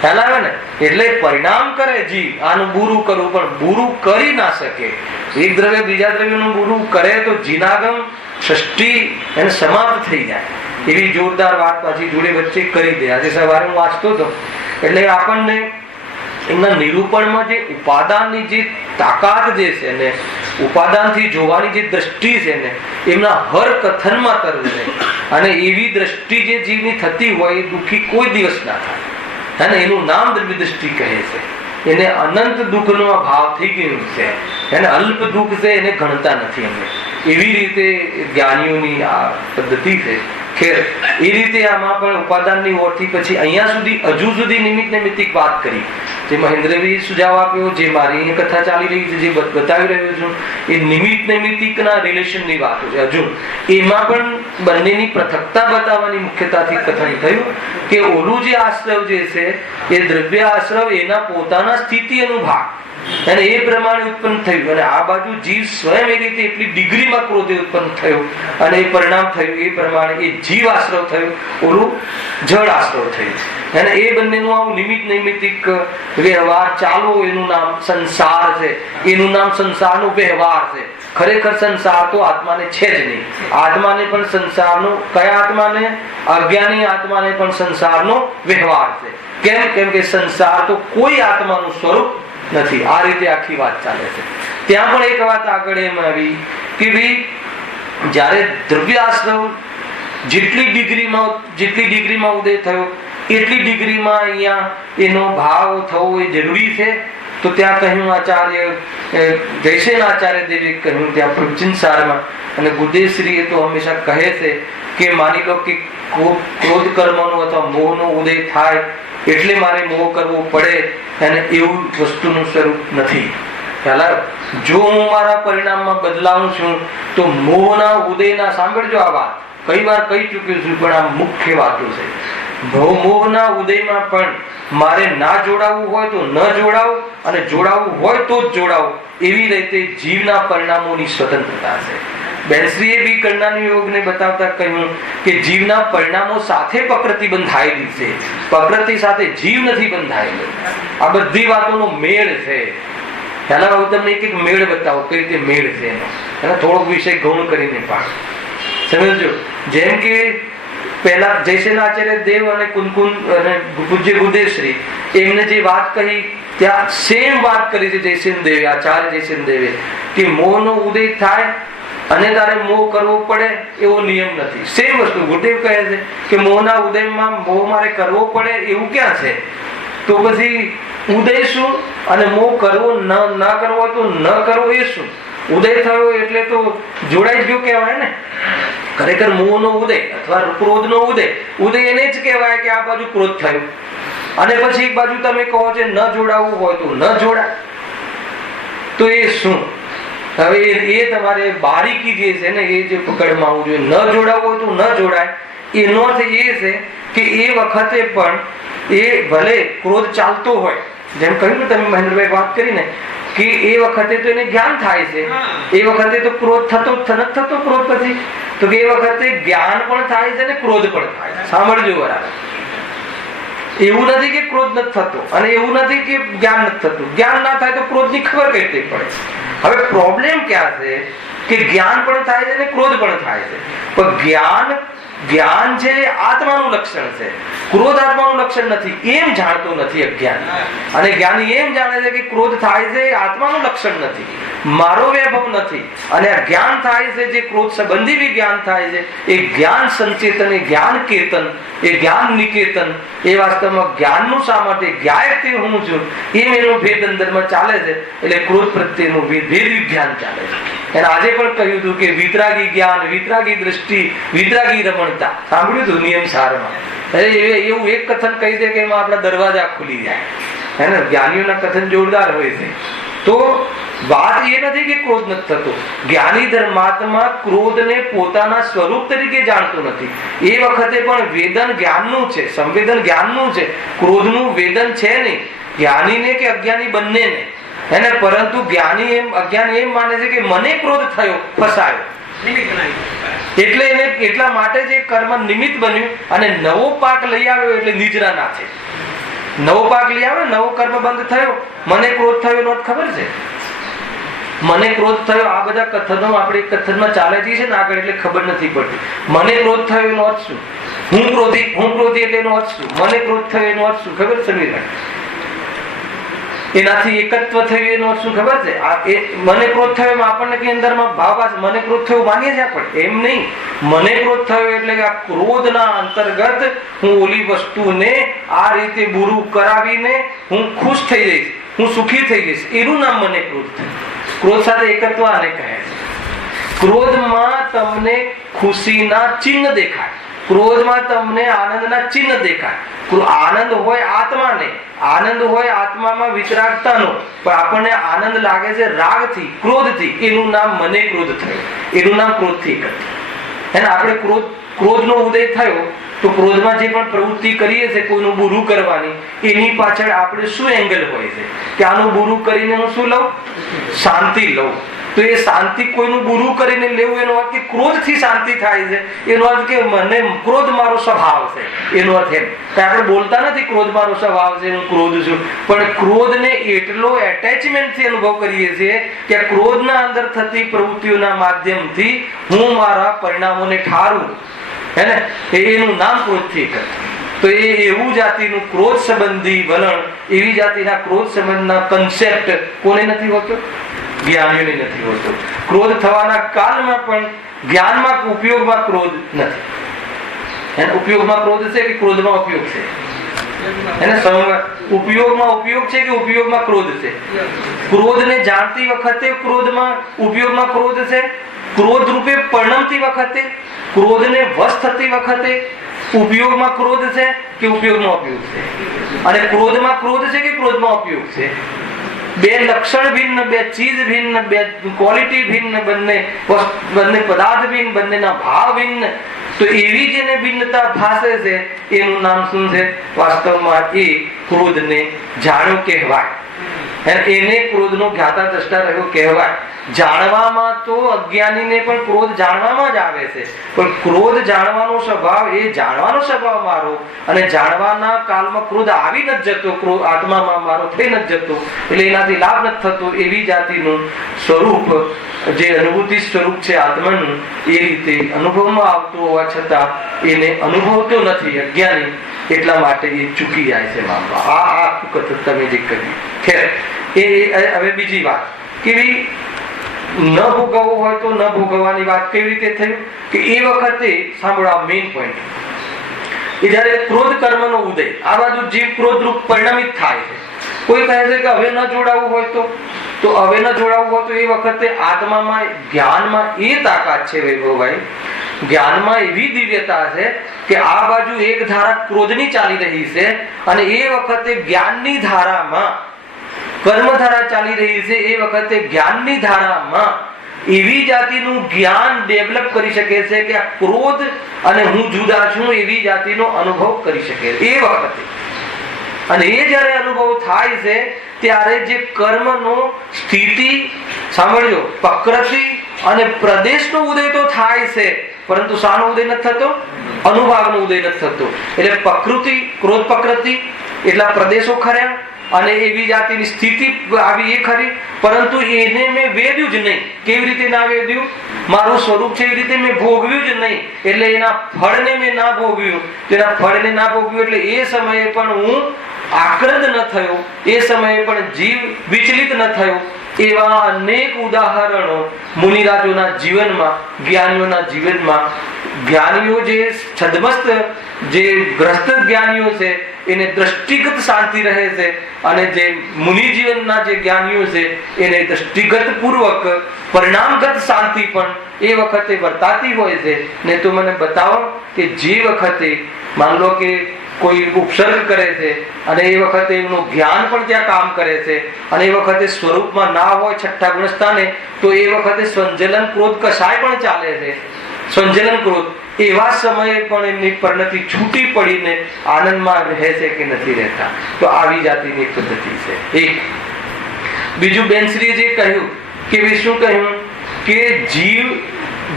ખ્યાલ આવે ને? એટલે પરિણામ કરે જીવ આનું બુરું કરવું, પણ બુરું કરી ના શકે. એક દ્રવ્ય બીજા દ્રવ્યનું બુરું કરે તો જીનાગમ ષષ્ઠી એને સમાપ્ત થઈ જાય. એવી જોરદાર વાત પાછી જોડે વચ્ચે કરી દે. આજે સવારે હું વાંચતો હતો એટલે આપણને એમના નિરૂપણમાં જે ઉપાદાનની જે તાકાત જે છે ને ઉપાદાનથી જોવાની જે દ્રષ્ટિ છે ને એમના હર કથનમાં તરજ રહે, અને એવી દ્રષ્ટિ જે જીવની થતી હોય એ દુઃખી કોઈ દિવસ ના થાય. અને એનું નામ દ્રવ્ય દ્રષ્ટિ કહે છે. એને અનંત દુઃખનો ભાવ થઈ ગયું છે, એને અલ્પ દુઃખ છે એને ગણતા નથી અમે. એવી રીતે જ્ઞાનીઓની આ પદ્ધતિ છે. ખેર, એ રીતે આમાં પણ ઉપાદાનની ઓળથી પછી અહીંયા સુધી હજુ સુધી નિમિત્ત નૈમિત્તિક વાત કરી, જે મહેન્દ્રભાઈએ સુઝાવ આપ્યો, જે મારી કથા ચાલી રહી છે, જે બતાવી રહ્યો છું, એ નિમિત્ત નૈમિત્તિકના રિલેશનની વાતો છે. હજુ એમાં પણ બંનેની પૃથકતા બતાવવાની મુખ્યતાથી કથન થયું કે ઓલું જે આશ્રવ જે છે એ દ્રવ્ય આશ્રવ એના પોતાના સ્થિતિ અનુભાગ અને એ પ્રમાણે ઉત્પન્ન થયું, અને આ બાજુ જીવ સ્વયં એ રીતે એટલી ડિગ્રીમાં ક્રોધે ઉત્પન્ન થયો અને એ પરિણામ થયું એ પ્રમાણે એ જીવ આશ્રવ થયું, ઓલું જળ આશ્રવ થયું. અને એ બંનેનું આવું નિમિત્ત નૈમિત્તિક વ્યવહાર ચાલો, એનું નામ સંસાર છે. એનું નામ સંસારનો વ્યવહાર છે. ખરેખર સંસાર તો આત્માને છે જ નહીં. આત્માને પણ સંસારનો, કયા આત્માને? અજ્ઞાની આત્માને પણ સંસારનો વ્યવહાર છે. કેમ કે સંસાર તો કોઈ આત્માનું સ્વરૂપ નથી. આ રીતે આખી વાત ચાલે છે. ત્યાં પણ એક વાત આગળ એમ આવી કે ભાઈ જ્યારે દ્રવ્ય આશ્રવ જેટલી ડિગ્રીમાં ઉદય થયો એટલી ડિગ્રીમાં અહીંયા એનો ભાવ થવો એ જરૂરી છે. તો ત્યાં કહ્યું આચાર્ય જયસેન આચાર્ય દેવે કહ્યું ત્યાં પ્રવચન સારમાં, અને ગુદેશ્રીએ તો હંમેશા કહે છે કે માની લો કે ક્રોધ કર્મનો અથવા મોહનો ઉદય થાય એટલે મારે મોહ કરવો પડે, અને એવું વસ્તુનું સ્વરૂપ નથી. જો હું મારા પરિણામમાં બદલાવું છું તો મોહના ઉદયના, સાંભળજો આ વાત, કઈ વાર કહી ચૂક્યું છું પણ આ મુખ્ય વાતો છે. મોહના ઉદયમાં પણ મારે ના જોડાવું હોય તો ન જોડાવું, અને જોડાવું હોય તો જ જોડાવું. એવી રીતે જીવના પરિણામોની સ્વતંત્રતા છે. બેનશ્રીએ બી કરુણાની યોગને બતાવતા કહ્યું કે જીવના પરિણામો સાથે પ્રકૃતિ બંધાયેલી છે, પ્રકૃતિ સાથે જીવ નથી બંધાયેલો. આ બધી વાતોનો મેળ છે. પહેલા હું તમને એક મેળ બતાવો કઈ રીતે મેળ છે એનો થોડોક વિષય ગૌણ કરીને પાડ સમજો. જેમ કે પહેલા જયસેન આચાર્ય દેવ અને કુનકુન અને પૂજ્ય ગુદેશ્રી એમને જે વાત કહી ત્યાં સેમ વાત કરી છે જયસેન દેવે, આચાર્ય જયસેન દેવે, કે મોહનો ઉદય થાય અને તારે મોહ કરવો પડે એવો નિયમ નથી. સેમ વસ્તુ ગુરુદેવ કહે છે કે મોહના ઉદયમાં મોહ મારે કરવો પડે એવું ક્યાં છે? તો પછી ઉદય શું અને મોહ કરવો ન કરવો તો ન કરવો એ શું? ઉદય થયો એટલે તો જોડાઈ જ ગયો કહેવાય ને. ખરેખર મોહનો ઉદય અથવા ક્રોધનો ઉદય એને જ કહેવાય કે આ બાજુ ક્રોધ થયો, અને પછી એક બાજુ તમે કહો છો ન જોડાવું હોય તો ન જોડાય. તો એ શું? હવે એ તમારે બારીકી જે છે ને એ જે પકડમાં આવવું જોઈએ. ન જોડાવું હોય તો ન જોડાય. એનો અર્થ એ છે કે એ વખતે પણ એ ભલે ક્રોધ ચાલતો હોય, જેમ કહ્યું ને તમે મહેન્દ્રભાઈ વાત કરીને કે એ વખતે તો એને જ્ઞાન થાય છે, એ વખતે તો ક્રોધ થતો ક્રોધ પછી તો કે એ વખતે જ્ઞાન પણ થાય છે અને ક્રોધ પણ થાય છે. સાંભળજો બરાબર. એવું નથી કે ક્રોધ નથી થતો અને એવું નથી કે જ્ઞાન નથી થતું. જ્ઞાન ના થાય તો ક્રોધની ખબર કઈ રીતે પડે? હવે પ્રોબ્લેમ ક્યાં છે કે જ્ઞાન પણ થાય છે અને ક્રોધ પણ થાય છે, પણ જ્ઞાન છે આત્માનું લક્ષણ છે, ક્રોધ આત્માનું લક્ષણ નથી. એમ જાણતો નથી અજ્ઞાની. અને જ્ઞાની એમ જાણે છે કે ક્રોધ થાય છે આત્માનું લક્ષણ નથી, મારો વૈભવ નથી. અને આ જ્ઞાન થાય છે જે ક્રોધ સંબંધી બી જ્ઞાન થાય છે, એ જ્ઞાન સંચેતન, એ જ્ઞાન કેતન, એ જ્ઞાન નિકેતન, એ વાસ્તવમાં જ્ઞાનનું સામર્થ્ય, જ્ઞાયક તે હું છું એમ એનો ભેદ અંદરમાં ચાલે છે. એટલે ક્રોધ પ્રત્યેનું ભેદ વિજ્ઞાન ચાલે છે. અને આજે પણ કહ્યું હતું કે વિતરાગી જ્ઞાન, વિતરાગી દ્રષ્ટિ, વિતરાગી રમણતા. સાંભળ્યું હતું નિયમ સારમાં. એવું એક કથન કહી દે કે એમાં આપણા દરવાજા ખુલી જાય. હે ને, જ્ઞાનીઓના કથન જોરદાર હોય છે. તો વાત એ નથી કે ક્રોધ નથી થતો. જ્ઞાની ધર્માત્મા ક્રોધને પોતાના સ્વરૂપ તરીકે જાણતો નથી. એ વખતે પણ વેદન જ્ઞાનનું છે, સંવેદન જ્ઞાનનું છે, ક્રોધનું વેદન છે નહીં. જ્ઞાનીને કે અજ્ઞાની બંનેને. એને પરંતુ જ્ઞાની એમ અજ્ઞાની એમ માને છે કે મને ક્રોધ થયો, ફસાયો, એટલે એને એટલા માટે જે કર્મ નિમિત્ત બન્યું અને નવો પાક લઈ આવ્યો એટલે નિજરા ના છે. નવો પાક લઈ આવ્યો, નવો કર્મ બંધ થયો, મને ક્રોધ થયો એનો ખબર છે. મને ક્રોધ થયો, આ બધા કથનો આપણે કથનમાં ચાલે છે ને આગળ, એટલે ખબર નથી પડતી. મને ક્રોધ થયો એનો અર્થ શું? હું ક્રોધી એટલે એનો અર્થ શું? મને ક્રોધ થયો એનો અર્થ શું? ખબર છે? એનાથી એકત્વ થયું એનો શું ખબર છે? એ મને ક્રોધ થયો એમ આપણને કઈ અંદરમાં ભાવ મને ક્રોધ થયો માનીએ છીએ આપણે, એમ નહીં. મને ક્રોધ થયો એટલે કે આ ક્રોધના અંતર્ગત હું ઓલી વસ્તુને આ રીતે બુરું કરાવીને હું ખુશ થઈ જઈશ, હું સુખી થઈ જઈશ, એનું નામ મને ક્રોધ થયું. ક્રોધ સાથે એકત્વ આને કહે છે. ક્રોધમાં તમને ખુશીના ચિહ્ન દેખાય, ક્રોધમાં તમને આનંદના ચિહ્ન દેખાય. આનંદ હોય આત્માને, આનંદ હોય આત્મામાં વિતરાગતાનો, પણ આપણને આનંદ લાગે છે રાગથી, ક્રોધથી, એનું નામ મને ક્રોધ થયો, એનું નામ ક્રોધથી એકત્વ. એને આપણે ક્રોધનો ઉદય થયો તો ક્રોધમાં જે પણ પ્રવૃત્તિ કરીએ છીએ કોઈનું બુરું કરવાની, એની પાછળ આપણે શું એંગલ હોય છે કે આનું બુરું કરીને હું શું લઉં? શાંતિ લઉં. તો એ શાંતિ કોઈનું બુરું કરીને લેવું એનો અર્થ કે ક્રોધથી શાંતિ થાય છે, એનો અર્થ કે મને ક્રોધ મારો સ્વભાવ છે, એનો અર્થ એમ. આપણે બોલતા નથી ક્રોધ મારો સ્વભાવ છે, હું ક્રોધ છું, પણ ક્રોધને એટલો એટેચમેન્ટથી અનુભવ કરીએ છીએ કે ક્રોધના અંદર થતી પ્રવૃત્તિઓના માધ્યમથી હું મારા પરિણામોને ઠારું, હે ને, એનું નામ ક્રોધથી એકત્વ. તો એ એવું જાતિનું ક્રોધ સંબંધી વલણ, એવી જાતિના ક્રોધ સંબંધના કન્સેપ્ટ કોને નથી હોતો? જ્ઞાનીઓને નથી હોતો. ક્રોધ થવાના કાળમાં પણ જ્ઞાનમાં ઉપયોગમાં ક્રોધ નથી. એને ઉપયોગમાં ક્રોધ છે કે ક્રોધમાં ઉપયોગ છે? એને ઉપયોગમાં ઉપયોગ છે કે ઉપયોગમાં ક્રોધ છે? ક્રોધને જાણતી વખતે ક્રોધમાં ઉપયોગમાં ક્રોધ છે, ક્રોધ રૂપે પરિણમતી વખતે, ક્રોધને વશ થતી વખતે ઉપયોગમાં ક્રોધ છે કે ઉપયોગમાં ઉપયોગ છે? અને ક્રોધમાં ક્રોધ છે કે ક્રોધમાં ઉપયોગ છે? બે લક્ષણ ભિન્ન, બે ચીજ ભિન્ન, બે ક્વોલિટી ભિન્ન, બંને પદાર્થ ભિન્ન, બંનેના ભાવ ભિન્ન. તો એવી જેને ભિન્નતા ભાસે છે એનું નામ શું છે? વાસ્તવમાં એ ક્રોધને જાણ્યો કહેવાય, એને ક્રોધનો જ્ઞાતા દ્રષ્ટા રહ્યો કહેવાય. જાણવામાં તો અજ્ઞાનીને પણ ક્રોધ જાણવામાં જ આવે છે, પણ ક્રોધ જાણવાનો સ્વભાવ, એ જાણવાનો સ્વભાવ મારો, અને જાણવાના કાલમાં ક્રોધ આવી નથી જતો, આત્મામાં મારો થઈ નથી જતો, એટલે એનાથી લાભ નથી થતો. એવી જાતિનું સ્વરૂપ, જે અનુભૂતિ સ્વરૂપ છે આત્માનું, એ રીતે અનુભવમાં આવતું હોવા છતાં એને અનુભવતો નથી અજ્ઞાની, એટલા માટે એ ચૂકી જાય છે માનવા. આ આખું કથન તમે જે કહ્યું. ખેર, એ હવે બીજી વાત કેવી, ન ભોગવવું હોય તો ન ભોગવવાની વાત કેવી રીતે થયું કે એ વખતે સાંભળો, આ મેઇન પોઈન્ટ. એ જયારે ક્રોધ કર્મનો ઉદય, આ બાજુ જીવ ક્રોધરૂપ પરિણમિત થાય છે. કોઈ કહે છે કે હવે ન જોડાવું હોય તો હવે ન જોડાવું હોય તો એ વખતે આત્મામાં, જ્ઞાનમાં એ તાકાત છે વૈભવભાઈ, જ્ઞાનમાં એવી દિવ્યતા છે કે આ બાજુ એક ધારા ક્રોધની ચાલી રહી છે, અને એ વખતે જ્ઞાનની ધારામાં કર્મધારા ચાલી રહી છે. એ વખતે જ્ઞાનની ધારામાં એવી જાતિનું જ્ઞાન ડેવલપ કરી શકે છે કે આ ક્રોધ અને હું જુદા છું એવી જાતિનો અનુભવ કરી શકે એ વખતે. અને એ જ્યારે અનુભવ થાય છે ત્યારે જે કર્મનો સ્થિતિ, સાંભળજો, પ્રકૃતિ અને પ્રદેશનો ઉદય તો થાય છે, પરંતુ શાનો ઉદય નથી થતો? અનુભાવનો ઉદય નથી થતો. એટલે પ્રકૃતિ, ક્રોધ પ્રકૃતિ એટલા પ્રદેશો ખર્યા, અને એવી જાતિની સ્થિતિ આવી એ ખરી, પરંતુ એને મેં વેદ્યું જ નહીં. કેવી રીતે ના વેદ્યું? મારું સ્વરૂપ છે એવી રીતે મેં ભોગવ્યું જ નહીં, એટલે એના ફળને મેં ના ભોગવ્યું. એના ફળને ના ભોગવ્યું એટલે એ સમયે પણ હું આક્રંદ ન થયો, એ સમયે પણ જીવ વિચલિત ન થયો. એવા અનેક ઉદાહરણો મુનિરાજોના જીવનમાં, જ્ઞાનીઓના જીવનમાં, જ્ઞાનીઓ જે છદ્મસ્ત, જે ગ્રસ્ત જ્ઞાનીઓ છે એને દ્રષ્ટિગત શાંતિ રહે છે, અને જે મુનિ જીવનના જે જ્ઞાનીઓ છે એને દ્રષ્ટિગત પૂર્વક પરિણામગત શાંતિ પણ એ વખતે વર્તાતી હોય છે. ને તો મને બતાવો કે જે વખતે માન લો કે કોઈ ઉપસર્ગ કરે છે અને એ વખતે એમનું જ્ઞાન પણ ત્યાં કામ કરે છે, અને એ વખતે સ્વરૂપમાં ના હોય છઠ્ઠા ગુણસ્થાને, તો એ વખતે સંજલન ક્રોધ કશાય પણ ચાલે છે, સંજલન ક્રોધ. એવા સમયે પણ એમની પરિણતિ છૂટી પડીને આનંદમાં રહે છે કે નથી રહેતા? તો આવી જાતિની પદ્ધતિ છે એક. બીજું બેનશ્રીએ જે કહ્યું કે શું કહ્યું કે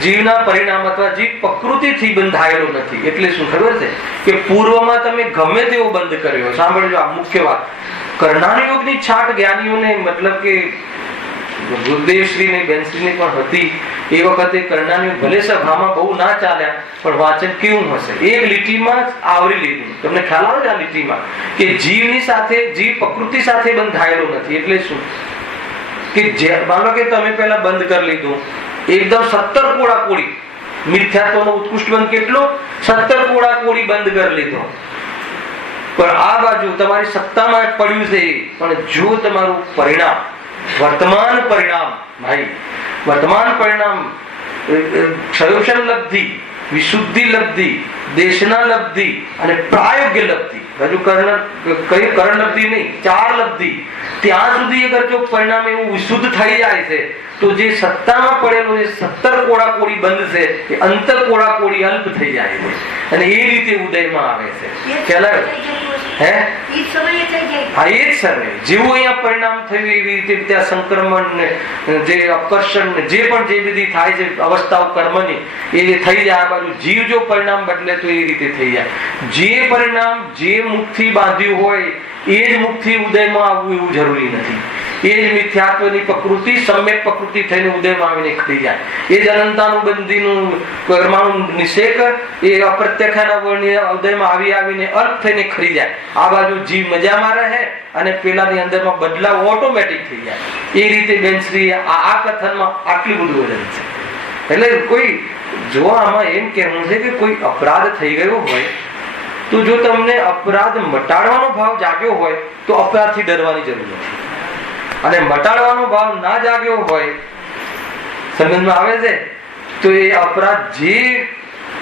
જીવના પરિણામ અથવા જીવ પ્રકૃતિથી બંધાયેલો નથી. એટલે શું ખબર છે કે પૂર્વમાં તમે ગમે તેવો બંધ કર્યો, સાંભળજો આ મુખ્ય વાત, કર્ણાનુયોગની છાટ જ્ઞાનીઓને મતલબ કે ગુરુદેવશ્રીની બેનશ્રીની પણ હતી. એ વખતે કર્ણાની ભલે સભામાં બહુ ના ચાલ્યા, પણ વાંચન કેવું હશે, એક લીટીમાં જ આવરી લીધું. તમને ખ્યાલ આવે છે આ લીટીમાં કે જીવની સાથે, જીવ પ્રકૃતિ સાથે બંધાયેલો નથી. એટલે શું કે માનો કે તમે પેલા બંધ કરી લીધું, એકદમ 17 કોડા કોડી, મિથ્યાત્વનો ઉત્કૃષ્ટ બંધ કેટલો, 17 કોડા કોડી બંધ કરી લીધો. પણ આ બાજુ તમારી સત્તામાં પડ્યું છે. પણ જો તમારું પરિણામ, વર્તમાન પરિણામ, ભાઈ વર્તમાન પરિણામ ક્ષયોક્ષણ લબ્ધિ, વિશુદ્ધિ લબ્ધિ, દેશના લબ્ધિ અને પ્રાયોગ્ય લબ્ધિ, હજુ કઈ કરણ લબ્ધિ નહીં, 4 લબ્ધિ, ત્યાં સુધી અગર જો પરિણામ એવું વિશુદ્ધ થઈ જાય છે તો જે સત્તામાં પડેલો જે 17 કોડા કોડી બંધ છે એ અંતર કોડા કોડી અલ્પ થઈ જાય છે અને એ રીતે ઉદયમાં આવે છે. પેલા હે હા એ જ સમય જેવું અહીંયા પરિણામ થયું એવી રીતે ત્યાં સંક્રમણ ને જે આકર્ષણ ને જે પણ જે બધી થાય છે અવસ્થાઓ કર્મની એ થઈ જાય. આ બાજુ જીવ જો પરિણામ બદલે તો એ રીતે થઈ જાય. જે પરિણામ જે મુખથી બાંધ્યું હોય એ જ મુખથી ઉદયમાં આવવું એવું જરૂરી નથી. એ જ મિથ્યાત્વની પ્રકૃતિ સમ્યક પ્રકૃતિ થઈને ઉદયમાં આવીને ખરી જાય. એ જ અનંતાનુબંધીનું કર્માનું નિષેક એ અપ્રત્યક્ષના ઉદયમાં આવીને અર્થ થઈને ખરી જાય. આ બાજુ જીવ મજામાં રહે અને પેલાની અંદરમાં બદલાવ ઓટોમેટિક થઈ જાય. એ રીતે બેનશ્રી આ કથનમાં આટલું બધું વજન છે. એટલે કોઈ જો આમાં એમ કહેવું છે કે કોઈ અપરાધ થઈ ગયો હોય તો જો તમને અપરાધ મટાડવાનો ભાવ જાગ્યો હોય તો અપરાધથી ડરવાની જરૂર નથી. અને મટાડવાનો ભાવ ના જાગ્યો હોય, સમજમાં આવે છે, તો એ અપરાધ જે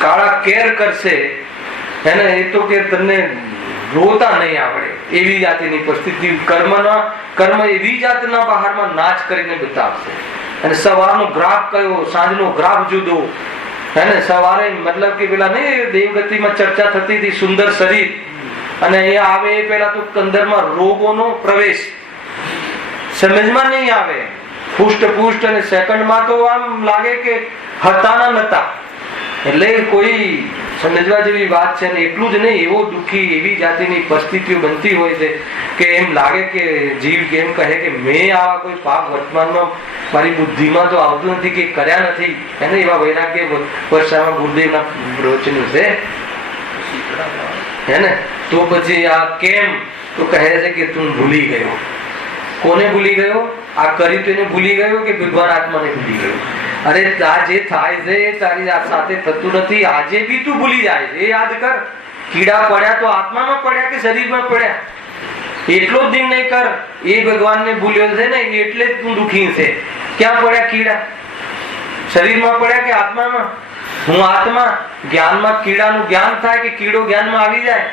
કાળા કેર કરશે એને એ તો કે તમને રોતા નહીં આવડે એવી જાતિની પરિસ્થિતિ. કર્મ એવી જાતના બહારમાં નાચ કરીને બતાવશે. અને સવારનો ગ્રાફ કયો, સાંજનો ગ્રાફ જુદો. હે સવારે મતલબ કે પેલા નહીં દેવગતિમાં ચર્ચા થતી હતી સુંદર શરીર, અને અહીંયા આવે એ પેલા તો અંદરમાં રોગોનો પ્રવેશ સમજમાં નહીં આવે. પુષ્ટ અને સેકન્ડમાં તો આમ લાગે કે હતા નતા. એટલે કોઈ સમજવા જેવી વાત છે ને. એટલું જ નહીં, એવો દુઃખી એવી જાતિની પરિસ્થિતિઓ બનતી હોય છે કે એમ લાગે કે જીવ એમ કહે કે મેં આવા કોઈ પાપ વર્તમાનમાં મારી બુદ્ધિમાં તો આવતું નથી કે કર્યા નથી. એને એવા વૈરાગ્ય વર્ષામાં ગુરુદેવના પ્રવચનો છે હે ને. તો પછી આ કેમ તો કહે છે કે તું ભૂલી ગયો. કોને ભૂલી ગયો? આ કરી તો એને ભૂલી ગયો કે ભગવાન આત્માને ભૂલી ગયો? અરે આ જે થાય છે એ તારી સાથે થતું નથી. આજે બી તું ભૂલી જાય છે એ યાદ કર. કીડા પડ્યા તો આત્મામાં પડ્યા કે શરીરમાં પડ્યા? એટલો જ નિર્ણય કર. એ ભગવાનને ભૂલ્યો છે ને એટલે જ તું દુઃખી છે. ક્યાં પડ્યા કીડા? શરીરમાં પડ્યા કે આત્મામાં? હું આત્મા. જ્ઞાનમાં કીડાનું જ્ઞાન થાય કે કીડો જ્ઞાનમાં આવી જાય?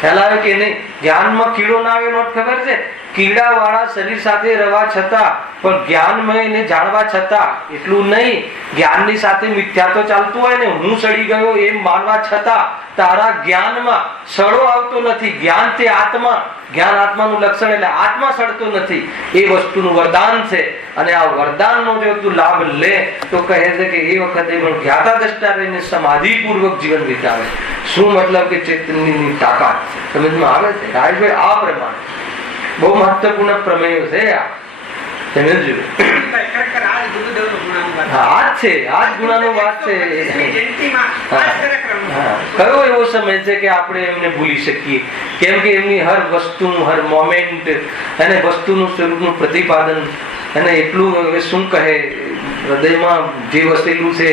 ખ્યાલ આવે કે નહીં? જ્ઞાનમાં કીડો ના આવે નોટ ખબર છે? કીડા વાળા શરીર સાથે રહેવા છતાં પણ જ્ઞાનમય એને જાણવા છતાં, એટલું નહીં જ્ઞાનની સાથે મિથ્યા તો ચાલતું હોય ને, હું સડી ગયો એમ માનવા છતાં તારા જ્ઞાનમાં સડો આવતો નથી. જ્ઞાન તે આત્મા, જ્ઞાન આત્માનું લક્ષણ એટલે આત્મા સડતો નથી. એ વસ્તુનું વરદાન છે. અને આ વરદાનનો જો તું લાભ લે તો કહે છે કે એ વખતે પણ જ્ઞાતા દ્રષ્ટા રહીને સમાધિપૂર્વક જીવન વિતાવે. શું મતલબ કે ચૈતન્યની તાકાત સમજમાં આવે છે? રાજભાઈ આ પ્રમાણે બહુ મહત્વપૂર્ણ પ્રમેયો છે આ. સમજજો કયો એવો સમય છે કે આપણે એમને ભૂલી શકીએ? કેમ કે એમની હર વસ્તુ, હર મોમેન્ટ અને વસ્તુનું સ્વરૂપનું પ્રતિપાદન અને એટલું હવે શું કહે હૃદયમાં જે વસેલું છે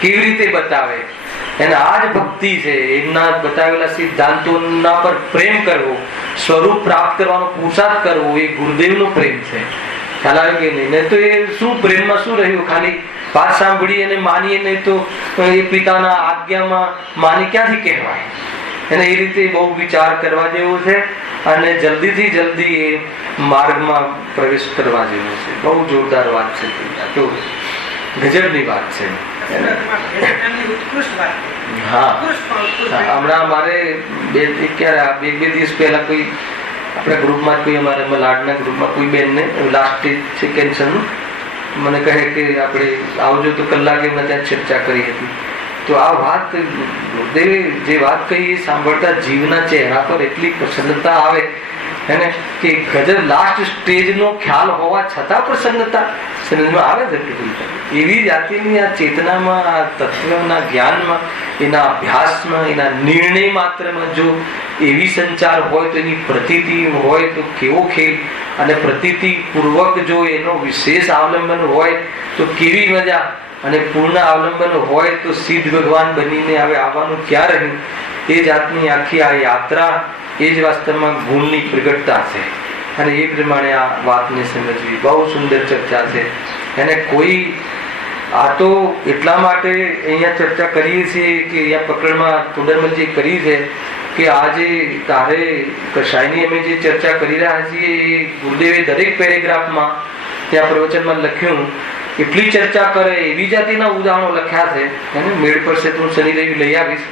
કેવી રીતે બતાવે. અને આ જ ભક્તિ છે. એમના બતાવેલા સિદ્ધાંતોના પર પ્રેમ કરવો, સ્વરૂપ પ્રાપ્ત કરવાનો પુરુષાર્થ કરવો, એ ગુરુદેવનો પ્રેમ છે. ખ્યાલ આવે કે નહીં? તો એ શું પ્રેમમાં શું રહ્યું? ખાલી વાત સાંભળી અને માનીએ નહીં તો એ પિતાના આજ્ઞામાં માની ક્યાંથી કહેવાય? અને એ રીતે બહુ વિચાર કરવા જેવો છે અને જલ્દીથી જલ્દી એ માર્ગમાં પ્રવેશ કરવા જેવો છે. બહુ જોરદાર વાત છે. તો ગજબની વાત છે. હમણાં મારે બે દિવસ પહેલા કોઈ આપણા ગ્રુપમાં કોઈ અમારે મલાડના ગ્રુપમાં કોઈ બેનને લાસ્ટ સ્ટેજ છે કેન્સરનું, મને કહે કે આપણે આવજો તો કલાકે મેં ત્યાં ચર્ચા કરી હતી. તો આ વાત જે વાત કહી એ સાંભળતા જીવના ચહેરા પર એટલી પ્રસન્નતા આવે હે ને, કે ગજબ લાસ્ટ સ્ટેજનો ખ્યાલ હોવા છતાં પ્રસન્નતા સમજમાં આવે છે કેટલી. એવી જાતિની આ ચેતનામાં, આ તત્વના જ્ઞાનમાં, એના અભ્યાસમાં, એના નિર્ણય માત્રમાં જો એવી સંચાર હોય તો એની પ્રતીતિ હોય તો કેવો ખેલ, અને પ્રતીતિ પૂર્વક જો એનો વિશેષ અવલંબન હોય તો કેવી મજા, અને પૂર્ણ અવલંબન હોય તો સિદ્ધ ભગવાન બનીને હવે આવવાનું ક્યાં રહ્યું. એ જાતની આખી આ યાત્રા એ જ વાસ્તવમાં ગુણની પ્રગટતા છે. અને એ પ્રમાણે આ વાતને સમજવી બહુ સુંદર ચર્ચા છે. એને કોઈ આ તો એટલા માટે અહીંયા ચર્ચા કરીએ છીએ કે અહીંયા પકડમાં ટુંડરમલજી કરી છે કે આજે તારે કશાયની અમે જે ચર્ચા કરી રહ્યા છીએ એ ગુરુદેવે દરેક પેરેગ્રાફમાં ત્યાં પ્રવચનમાં લખ્યું એટલી ચર્ચા કરે એવી જાતિના ઉદાહરણો લખ્યા છે. એને મેળ પડશે તો હું શનિ રવિ લઈ આવીશ,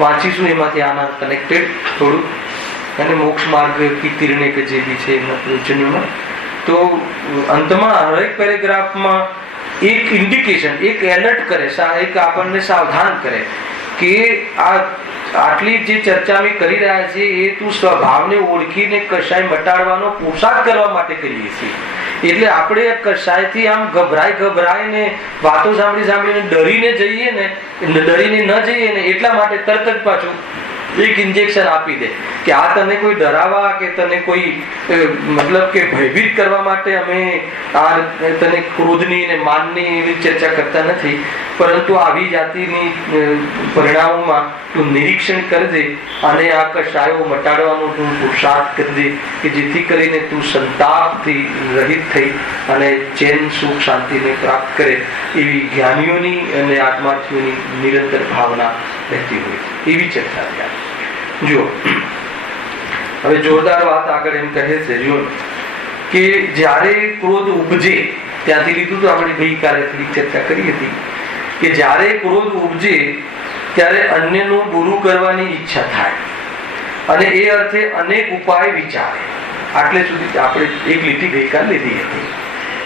વાંચીશું એમાંથી આના કનેક્ટેડ થોડું. અને મોક્ષ માર્ગ કી તીરણે કે જે બી છે એમના પ્રવચનોમાં તો અંતમાં હરેક પેરેગ્રાફમાં એક ઇન્ડિકેશન, એક એલર્ટ કરે, એક આપણને સાવધાન કરે કે આ આટલી જે ચર્ચા અમે કરી રહ્યા છીએ એ તું સ્વભાવને ઓળખીને કશાય મટાડવાનો પુરુષાર્થ કરવા માટે કરીએ છીએ. એટલે આપણે કશાયથી આમ ગભરાઈને વાતો સાંભળીને ડરીને જઈએ ને, ડરીને ન જઈએ ને એટલા માટે તરત જ પાછું એક ઇન્જેક્શન આપી દે કે આ તને કોઈ ડરાવવા કે તને કોઈ મતલબ કે ભયભીત કરવા માટે અમે આ તને ક્રોધની ને માનની એવી ચર્ચા કરતા નથી, પરંતુ આવી જાતિની પરિણામોમાં તું નિરીક્ષણ કરજે અને આ કશાયો મટાડવાનો તું પુરુષાર્થ કરજે કે જેથી કરીને તું સંતાપથી રહિત થઈ અને ચેન સુખ શાંતિને પ્રાપ્ત કરે એવી જ્ઞાનીઓની અને આત્માર્થીઓની નિરંતર ભાવના રહેતી હોય. એવી ચર્ચા ત્યાં જુઓ. હવે જોરદાર વાત આગળ એમ કહે છે જુઓ કે જ્યારે ક્રોધ ઉપજે, ત્યાંથી લીધું તો આપણે ગઈકાલે થોડી ચર્ચા કરી હતી કે જ્યારે ક્રોધ ઉપજે ત્યારે અન્યનું બુરું કરવાની ઈચ્છા થાય અને એ અર્થે અનેક ઉપાય વિચારે. આટલે સુધી આપણે એક લીટી ગઈકાલ લીધી હતી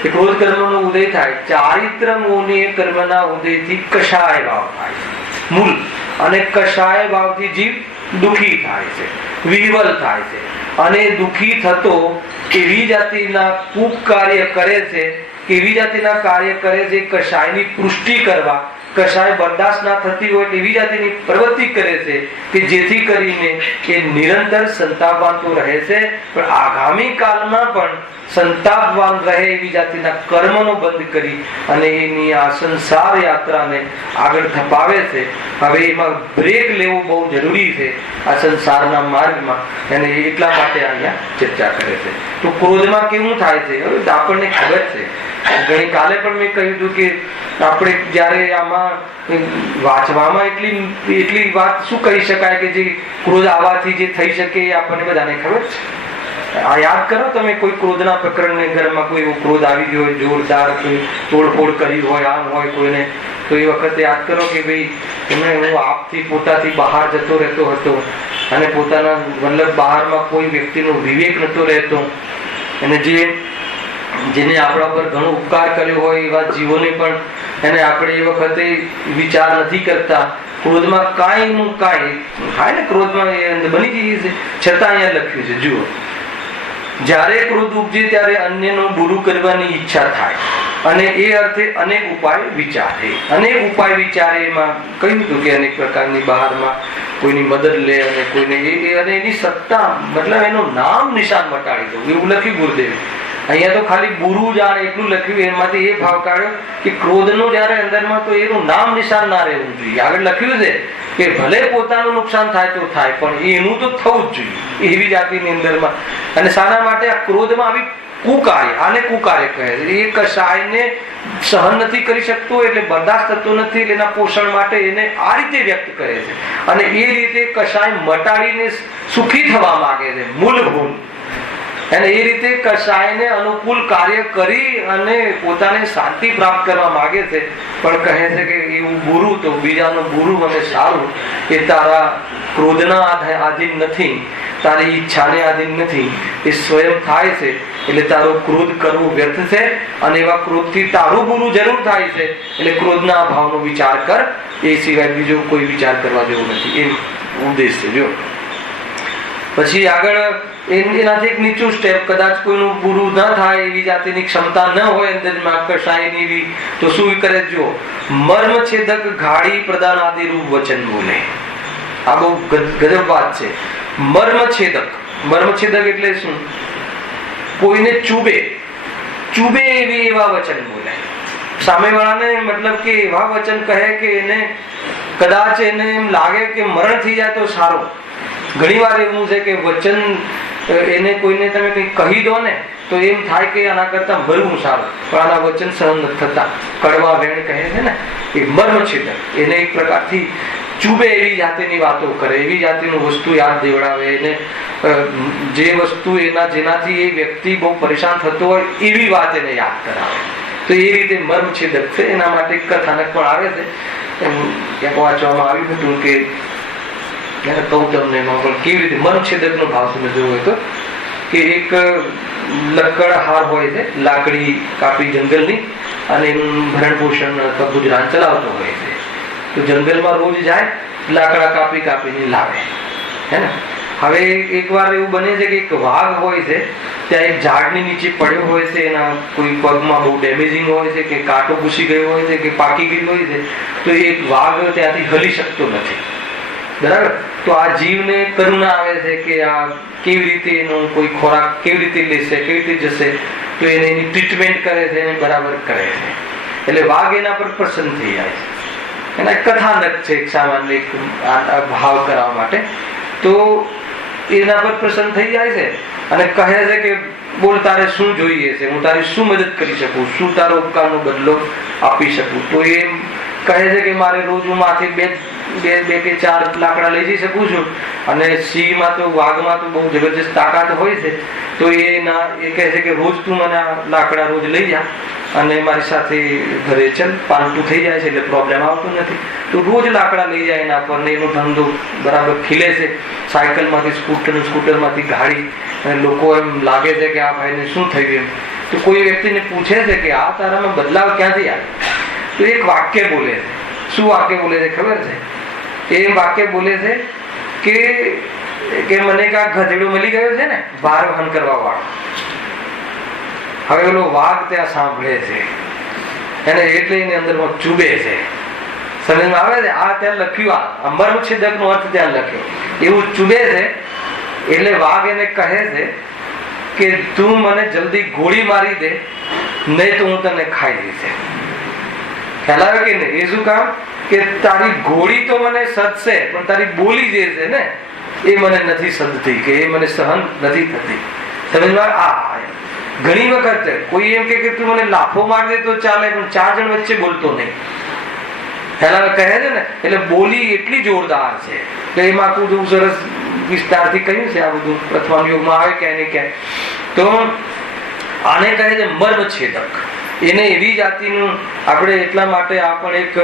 કે ક્રોધ કર્મનો ઉદય થાય, ચારિત્ર મોહનીય કર્મના ઉદયથી કષાય ભાવ થાય છે મૂળ, અને કષાય ભાવથી જીવ દુઃખી થાય છે, વિહવલ થાય છે, અને દુઃખી થતો એવી જાતિના કૂપ કાર્ય કરે છે, કેવી જાતિના કાર્ય કરે છે કષાયની પુષ્ટિ કરવા, કશાય બરદાસ્ત ના થતી હોય એવી જાતિની પ્રવૃત્તિ કરે છે કે જેથી કરીને એ નિરંતર સંતાપવાન તો રહે છે પણ આગામી કાળમાં પણ સંતાપવાન રહે એવી જાતિના કર્મનો બંધ કરી અને એની આ સંસાર યાત્રાને આગળ ધપાવે છે. હવે એમાં બ્રેક લેવો બહુ જરૂરી છે આ સંસારના માર્ગમાં, અને એટલા માટે અહીંયા ચર્ચા કરે છે. તો ક્રોધમાં કેવું થાય છે હવે આપણને ખબર છે. ગઈ કાલે પણ મેં કહ્યું હતું કે આપણે જયારે આમાં વાંચવામાં એટલી વાત શું કહી શકાય કે જે ક્રોધ આવવાથી જે થઈ શકે એ આપણને બધાને ખબર છે. આ યાદ કરો તમે કોઈ ક્રોધના પ્રકરણને ઘરમાં કોઈ એવો ક્રોધ આવી ગયો હોય જોરદાર, કોઈ તોડફોડ કરી હોય, આમ હોય કોઈને, તો એ વખતે યાદ કરો કે ભાઈ એમને હું આપથી પોતાથી બહાર જતો રહેતો હતો અને પોતાના મતલબ બહારમાં કોઈ વ્યક્તિનો વિવેક નતો રહેતો, અને જેને આપણા પર ઘણો ઉપકાર કર્યો હોય એવા જીવોને પણ એને આપણે એ વખતે વિચાર નથી કરતા. ક્રોધમાં કાંઈ નું કાંઈ હા ને ક્રોધમાં બની જઈએ છે. છતાં અહીંયા લખ્યું છે જુઓ, જ્યારે ક્રોધ ઉપજે ત્યારે અન્યનું બુરું કરવાની ઈચ્છા થાય અને એ અર્થે અનેક ઉપાય વિચારે. અનેક ઉપાય વિચારે એમાં કહ્યું હતું કે અનેક પ્રકારની બહારમાં કોઈની મદદ લે અને કોઈને અને એની સત્તા મતલબ એનું નામ નિશાન મટાડી દઉં એવું લખ્યું ગુરુદેવે. અહીંયા તો ખાલી બુરું જાણે એટલું લખ્યું, એમાંથી એ ભાવ કાઢ્યો કે ક્રોધનું જયારે અંદરમાં તો એનું નામ નિશાન ના રહેવું જોઈએ. આગળ લખ્યું છે કે ભલે પોતાનું નુકસાન થાય તો થાય પણ એનું તો થવું જ જોઈએ એવી જાતિની અંદરમાં. અને શાના માટે આ ક્રોધમાં આવી કુકાર્ય, આને કુકાર્ય કહે છે. એ કશાયને સહન નથી કરી શકતો એટલે બરદાસ્ત થતો નથી, એટલે એના પોષણ માટે એને આ રીતે વ્યક્ત કરે છે અને એ રીતે કશાય મટાડીને સુખી થવા માંગે છે મૂળભૂત. અને એ રીતે કશાયને અનુકૂળ કાર્ય કરી અને પોતાને શાંતિ પ્રાપ્ત કરવા માંગે છે, પણ કહે છે કે એવું બુરું તો બીજાનું બુરું અને સારું એ તારા ક્રોધના આધીન નથી, તારી ઈચ્છાને આધીન નથી, એ સ્વયં થાય છે. એટલે તારો ક્રોધ કરવો વ્યર્થ છે અને એવા ક્રોધથી તારું બુરું જરૂર થાય છે. એટલે ક્રોધના અભાવનો વિચાર કર, એ સિવાય બીજો કોઈ વિચાર કરવા જેવો નથી. એ ઉદ્દેશ છે. જો પછી આગળ એનાથી એક નીચું સ્ટેપ, કદાચ કોઈનું પૂરું ન થાય એવી જાતિની ક્ષમતા ન હોય અંદરમાં કશાયની એવી, તો શું કરે? જો મર્મ છેદક ઘાડી પ્રદાન આદિ રૂપ વચન બોલે. આ બહુ ગજબ વાત છે. મર્મ છેદક એટલે શું? કોઈને ચૂબે એવા વચન બોલે. સામેવાળાને મતલબ કે એવા વચન કહે કે એને કદાચ એને એમ લાગે કે મરણ થઈ જાય તો સારું. ઘણી વાર એવું છે કે વચન એને કોઈને તમે કંઈ કહી દો ને તો એમ થાય કે આના કરતા મરવું સારું, પણ આના વચન સહન નથી થતા. કડવા વેણ કહે છે ને, એ મર્મ છેદક. એને એક પ્રકારથી ચૂબે એવી જાતિની વાતો કરે, એવી જાતિનું વસ્તુ યાદ દેવડાવે એને, જે વસ્તુ જેનાથી એ વ્યક્તિ બહુ પરેશાન થતો હોય એવી વાત એને યાદ કરાવે. તો એ રીતે મર્મ છેદક છે. એના માટે કથાનક પણ આવે છે. ક્યાંક વાંચવામાં આવ્યું હતું કે કહું તમને એમાં પણ કેવી રીતે મર્મ છેદકનો ભાવ તમે જોયો હોય તો, કે એક લક્કડ હાર હોય છે, લાકડી કાપી જંગલની, અને એનું ભરણ પોષણ અથવા ગુજરાન ચલાવતો હોય છે. તો જંગલમાં રોજ જાય, લાકડા કાપીને લાવે, હે ને. હવે એકવાર એવું બને છે કે એક વાઘ હોય છે, ત્યાં એક ઝાડની નીચે પડ્યો હોય છે, એના કોઈ પગમાં બહુ ડેમેજિંગ હોય છે, કે કાંટો ઘૂસી ગયો હોય છે, કે પાકી ગઈ હોય છે, તો એક વાઘ ત્યાંથી હલી શકતો નથી. બરાબર. તો આ જીવને કરુણા આવે છે કે આ કેવી રીતે એનો કોઈ ખોરાક કેવી રીતે લેશે, કેવી રીતે જશે, તો એને એની ટ્રીટમેન્ટ કરે છે, એને બરાબર કરે છે. એટલે વાઘ એના પર પ્રસન્ન થઈ જાય છે. એના કથાનક છે એક સામાન્ય એક ભાવ કરવા માટે. તો એના પર પ્રસન્ન થઈ જાય છે અને કહે છે કે બોલ, તારે શું જોઈએ છે, હું તારી શું મદદ કરી શકું, શું તારો ઉપકારનો બદલો આપી શકું. તો એ કહે છે કે મારે રોજ હું માથે બે કે 4 લાકડા લઈ જઈ શકું છું, અને સિંહમાં તો વાઘમાં તો બહુ જબરજસ્ત તાકાત હોય છે. તો એ કહે છે કે રોજ તું મને આ લાકડા રોજ લઈ જા અને મારી સાથે ઘરે ચલ, પાલતું થઈ જાય છે એટલે પ્રોબ્લેમ આવતો નથી. તો રોજ લાકડા લઈ જાય એના પર, ને એનો ધંધો બરાબર ખીલે છે. સાયકલમાંથી સ્કૂટરમાંથી ગાડી, અને લોકો એમ લાગે છે કે આ ભાઈને શું થયું એમ. તો કોઈ વ્યક્તિને પૂછે છે કે આ તારામાં બદલાવ ક્યાંથી આવે? તો એક વાક્ય બોલે છે. શું વાક્ય બોલે છે ખબર છે? એ વાક્ય બોલે છે કે મને કા ગધેડો મળી ગયો છે ને, ભાર વહન કરવા વાળો. હવે ઓલો વાઘ ત્યાં સાંભળે છે એને, એટલે એની અંદરમાં ચૂબે છે. સમજમાં આવે છે? આ ત્યાં લખ્યું, આ મર્મ છેદક નો અર્થ ત્યાં લખ્યો, એવું ચૂબે છે. એટલે વાઘ એને કહે છે કે તું મને જલ્દી ગોળી મારી દે, નહીં તો હું તને ખાઈ દઈશ. ખ્યાલ આવે કે નહીં? એ શું કામ? કે તારી ગોળી તો મને સદશે, પણ તારી બોલી જે છે ને એ મને નથી સદતી, કે એ મને સહન નથી થતી. સમજમાં? આ ઘણી વખત કોઈ એમ કે તું મને લાફો માર દે તો ચાલે, પણ 4 જણ વચ્ચે બોલતો નહીં. ખ્યાલ કહે છે ને, એટલે બોલી એટલી જોરદાર છે. તો એમાં આખું સરસ વિસ્તારથી કહ્યું છે. આ બધું પ્રથમ યુગમાં આવે ક્યાંય ને ક્યાંય. તો આને કહે છે મર્મ છેદક. એને એવી જાતિનું આપણે એટલા માટે આ પણ એક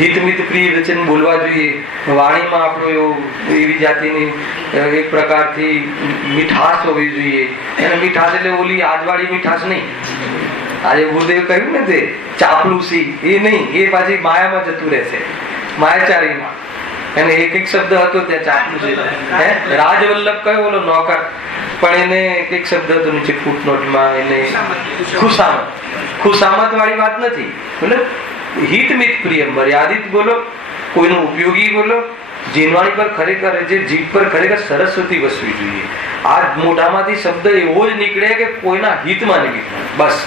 હિતમિત પ્રિય વચન બોલવા જોઈએ. વાણીમાં આપણું એવી જાતિની એક પ્રકારથી મીઠાશ હોવી જોઈએ. એને મીઠાશ એટલે ઓલી આજવાળી મીઠાશ નહીં. આજે ગુરુદેવ કહ્યું ને તે ચાપલુસી, એ નહીં. એ પાછી માયામાં જતું રહેશે, માયાચારીમાં. એને એક શબ્દ હતો ત્યાં ચાપલુસી. રાજવલ્લભ કયો ઓલો નોકર, પણ એને એક શબ્દ હતો નીચે ફૂટનોટમાં, એને ખુશામત વાળી વાત નથી. બોલે હિતમિત પ્રિય, મર્યાદિત બોલો, કોઈનું ઉપયોગી બોલો. જીનવાણી પર ખરેખર, જે જીભ પર ખરેખર સરસ્વતી વસવી જોઈએ. આ મોઢામાંથી શબ્દ એવો જ નીકળે કે કોઈના હિતમાં નીકળે. બસ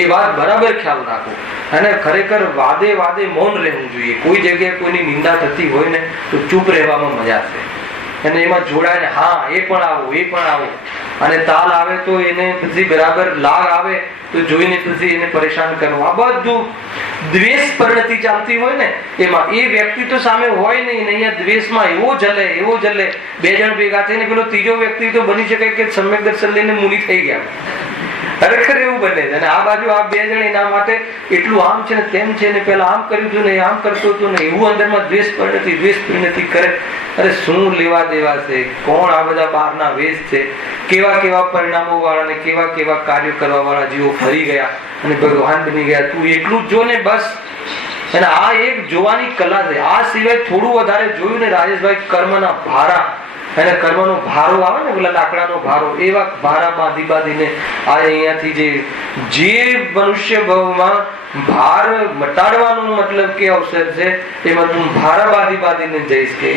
એ વાત બરાબર ખ્યાલ રાખો. અને ખરેખર વાદે મૌન રહેવું જોઈએ. કોઈ જગ્યાએ કોઈની નિંદા થતી હોય ને તો ચૂપ રહેવામાં મજા છે. અને એમાં જોડાય ને, હા એ પણ આવો, અને તાલ આવે તો એને પછી બરાબર લાગ આવે તો જોઈને પછી એને પરેશાન કરવું. આ બધું દ્વેષ પરિણતિ ચાલતી હોય ને એમાં એ વ્યક્તિ તો સામે હોય નહીં, અહીંયા દ્વેષમાં એવો જલે. 2 જણ ભેગા થઈને પેલો ત્રીજો વ્યક્તિ તો બની શકે કે સમ્યક દર્શન લઈને મુનિ થઈ ગયા. ખરેખર એવું બને છે. અને આ બાજુ આ 2 જણ એના માટે એટલું આમ છે ને તેમ છે ને, પેલા આમ કર્યું હતું ને આમ કરતો હતો ને, એવું અંદરમાં દ્વેષ પરિણતિ કરે. અરે શું લેવા દેવા છે? કોણ આ બધા બહારના વેશ છે? કેવા પરિણામો વાળા ને કેવા કાર્યો કરવા વાળા જીવો ફરી ગયા અને ભગવાન બની ગયા. તું એટલું જ જો ને બસ. અને આ એક જોવાની કલા છે. આ સિવાય થોડું વધારે જોયું ને રાજેશભાઈ, કર્મના ભારા અને કર્મનો ભારો આવે ને, પેલા લાકડાનો ભારો, એવા ભારા બાંધી બાંધીને આ અહીંયાથી જે મનુષ્ય ભાવમાં ભાર મટાડવાનો મતલબ કે અવસર છે, એમાં તું ભારા બાંધી બાંધીને જઈશ. કે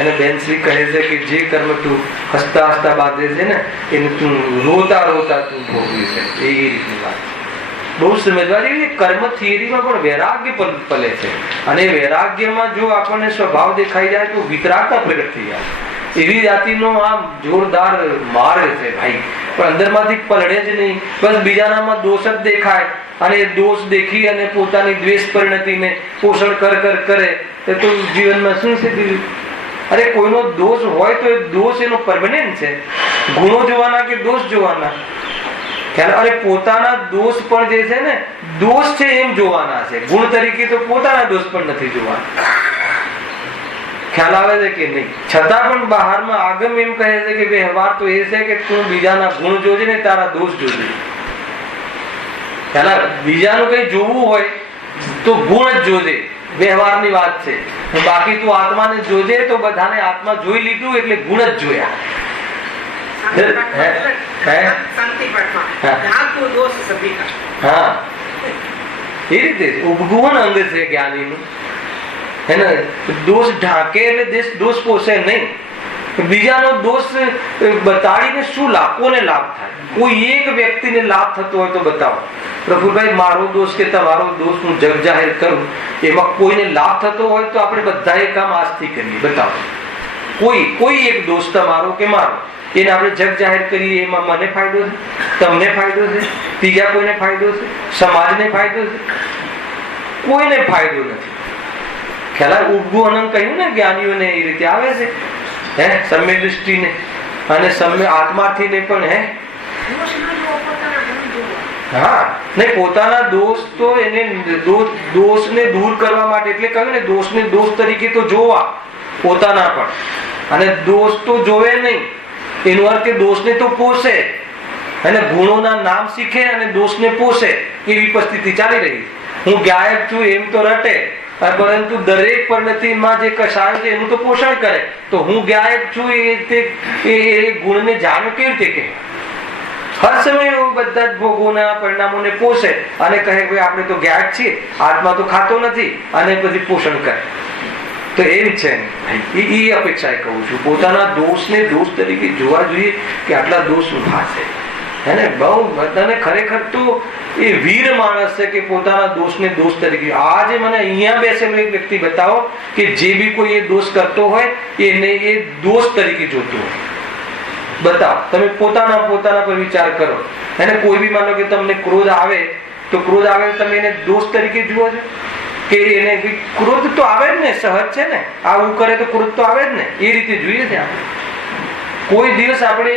એને બેનશ્રી કહે છે કે જે કર્મ તું હસતા હસતા બાંધે છે ને, એને તું રોતા રોતા તું ભોગવી છે. એ રીતની વાત બહુ સમજવાની. કર્મ થિયરીમાં પણ વૈરાગ્ય પલે છે, અને વૈરાગ્યમાં જો આપણને સ્વભાવ દેખાઈ જાય તો વિતરાગતા પ્રગટ થઈ જાય. એવી જાતિનો આમ જોરદાર માર્ગ છે ભાઈ, પણ અંદરમાંથી પલળે જ નહીં. બસ બીજાનામાં દોષ જ દેખાય, અને દોષ દેખી અને પોતાની દ્વેષ પરિણતિને પોષણ કરે તો જીવનમાં શું છે બીજું? અરે કોઈનો દોષ હોય તો એ દોષ એનો પરમેનન્ટ છે. ગુણો જોવાના કે દોષ જોવાના? અરે પોતાના દોષ પણ જે છે ને, દોષ છે એમ જોવાના છે. ગુણ તરીકે તો પોતાના દોષ પણ નથી જોવાના. ખ્યાલ આવે છે કે નહીં? છતાં પણ બહારમાં આગમ એમ કહે છે કે વ્યવહાર તો એ છે કે તું બીજાના ગુણ જોજે ને તારા દોષ જોજે. બીજાનું કઈ જોવું હોય તો ગુણ જ જોજે, વ્યવહારની વાત છે. બાકી તું આત્માને જોજે તો બધાને આત્મા જોઈ લીધું એટલે ગુણ જ જોયા. એ રીતે ઉપગુણ અંગ છે જ્ઞાનીનું. દોષ ઢાંકે એટલે દોષ પોષે નહીં. બીજાનો દોષ બતાડીને શું લાભ, કોને લાભ થાય? કોઈ એક વ્યક્તિને લાભ થતો હોય તો બતાવો. પ્રભુભાઈ મારો દોષ કે તમારો દોષ હું જગ જાહેર કરું, એમાં કોઈને લાભ થતો હોય તો આપણે બધા એ કામ આજથી કરીએ. બતાવો કોઈ એક દોષ તમારો કે મારો, એને આપણે જગ જાહેર કરીએ, એમાં મને ફાયદો છે, તમને ફાયદો છે, બીજા કોઈને ફાયદો છે, સમાજને ફાયદો છે? કોઈને ફાયદો નથી. ખ્યાલ ઉપગુ અનંત કહ્યું ને, જ્ઞાનીઓને એ રીતે આવે છે. સમ્ય દૃષ્ટિને અને સમ્ય આત્માથી ને પણ હા નહીં, પોતાના દોષ તો એને દોષને દૂર કરવા માટે, એટલે કહ્યું ને દોષને દોષ તરીકે તો જોવા પોતાના પણ, અને દોષ તો જોવે નહીં. એનો અર્થ કે દોષને તો પોષે, અને ગુણોના નામ શીખે અને દોષને પોષે. એવી પરિસ્થિતિ ચાલી રહી. હું ગાયક છું એમ તો રટે, પરંતુ દરેક પરિણતિમાં જે કશાય છે એનું તો પોષણ કરે. તો હું ગાયક છું એ ગુણને જાણ કેવી રીતે કે હર સમય બધા જ ભોગોના પરિણામોને પોષે અને કહે ભાઈ આપણે તો ગાયક છીએ, આત્મા તો ખાતો નથી, અને પછી પોષણ કરે. તો એમ છે એ અપેક્ષા કહું છું. પોતાના દોષને દોષ તરીકે જોવા જોઈએ કે આટલા દોષ ઉભા છે. એને બહુ બધાને ખરેખર તો એ વીર માણસ છે કે પોતાના દોષને દોષ તરીકે. આજે મને અહીંયા બેસેલો એક વ્યક્તિ બતાવો કે જે બી કોઈ એ દોષ કરતો હોય એને એ દોષ તરીકે જોતો હોય. બતાવો તમે પોતાના પર વિચાર કરો. એને કોઈ બી માનો કે તમને ક્રોધ આવે તો ક્રોધ આવે તમે એને દોષ તરીકે જુઓ છો કે એને ક્રોધ તો આવે જ ને, સહજ છે ને, આવું કરે તો ક્રોધ તો આવે જ ને. એ રીતે જોઈએ છે આપણે. કોઈ દિવસ આપણે